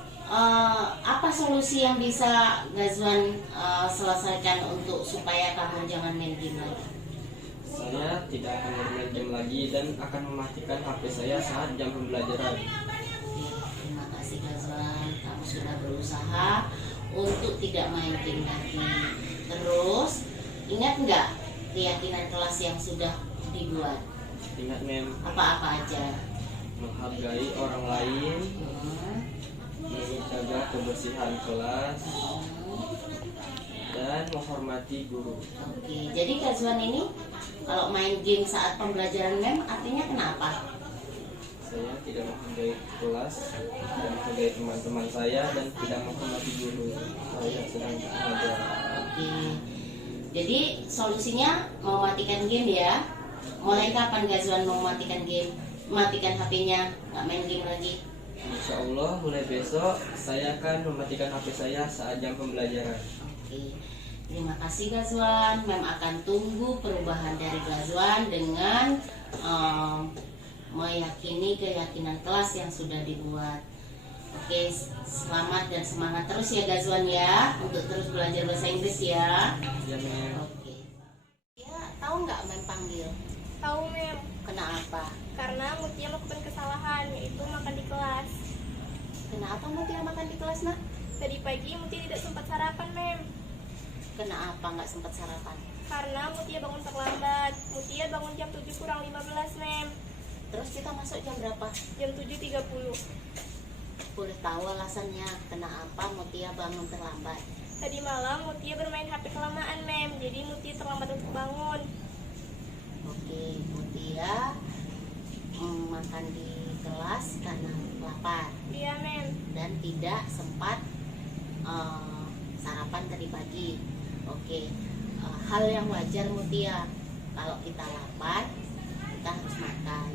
apa solusi yang bisa Ghazwan selesaikan untuk supaya kamu jangan main game lagi? Saya tidak akan bermain game lagi dan akan mematikan HP saya saat jam pembelajaran. Terima kasih Ghazwan, kamu sudah berusaha untuk tidak main game lagi. Terus ingat nggak keyakinan kelas yang sudah dibuat? Ingat mem. Apa-apa aja? Menghargai orang lain, menjaga kebersihan kelas, dan menghormati guru. Oke, jadi Ghazwan ini kalau main game saat pembelajaran mem artinya kenapa? Saya tidak menghargai kelas, tidak menghargai teman-teman saya, dan tidak menghormati guru saya sedang belajar. Oke, jadi solusinya mau matikan game ya. Mulai kapan Ghazwan mau matikan game? Matikan HP-nya, nggak main game lagi? Insya Allah mulai besok saya akan mematikan HP saya saat jam pembelajaran. Oke, terima kasih Ghazwan. Mem akan tunggu perubahan dari Ghazwan dengan meyakini keyakinan kelas yang sudah dibuat. Oke, selamat dan semangat terus ya Ghazwan ya, untuk terus belajar bahasa Inggris ya. Ya mem. Oke. Ya, tahu nggak Mem panggil? Tahu mem. Kenapa? Karena Mutia melakukan kesalahan, yaitu makan di kelas. Kenapa Mutia makan di kelas nak? Tadi pagi Mutia tidak sempat sarapan mem. Kenapa nggak sempat sarapan? Karena Mutia bangun terlambat. Mutia bangun jam 7 kurang 15 mem. Terus kita masuk jam berapa? Jam 7.30. Boleh tahu alasannya kenapa Mutia bangun terlambat? Tadi malam Mutia bermain HP kelamaan mem, jadi Mutia terlambat untuk bangun. Oke, Mutia makan di kelas karena lapar. Iya mem. Dan tidak sempat sarapan tadi pagi. Oke, hal yang wajar Mutia, kalau kita lapar kita harus makan.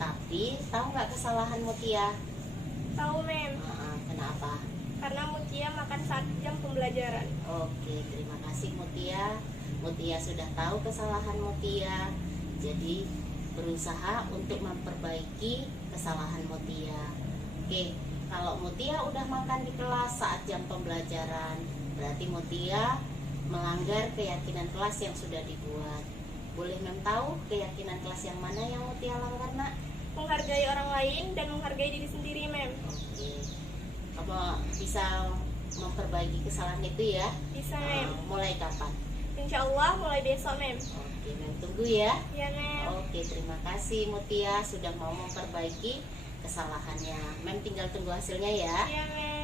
Tapi tahu nggak kesalahan Mutia? Tahu mem. Kenapa? Karena Mutia makan saat jam pembelajaran. Oke, terima kasih Mutia. Mutia sudah tahu kesalahan Mutia, jadi berusaha untuk memperbaiki kesalahan Mutia. Oke, kalau Mutia udah makan di kelas saat jam pembelajaran, berarti Mutia melanggar keyakinan kelas yang sudah dibuat. Boleh Mem tahu keyakinan kelas yang mana yang Mutia langgar nak? Menghargai orang lain dan menghargai diri sendiri mem. Oke, kamu bisa memperbaiki kesalahan itu ya? Bisa mem. Mulai kapan? Insya Allah mulai besok mem. Oke, Mem tunggu ya. Iya mem. Oke, terima kasih Mutia sudah mau memperbaiki kesalahannya. Mem tinggal tunggu hasilnya ya. Iya mem.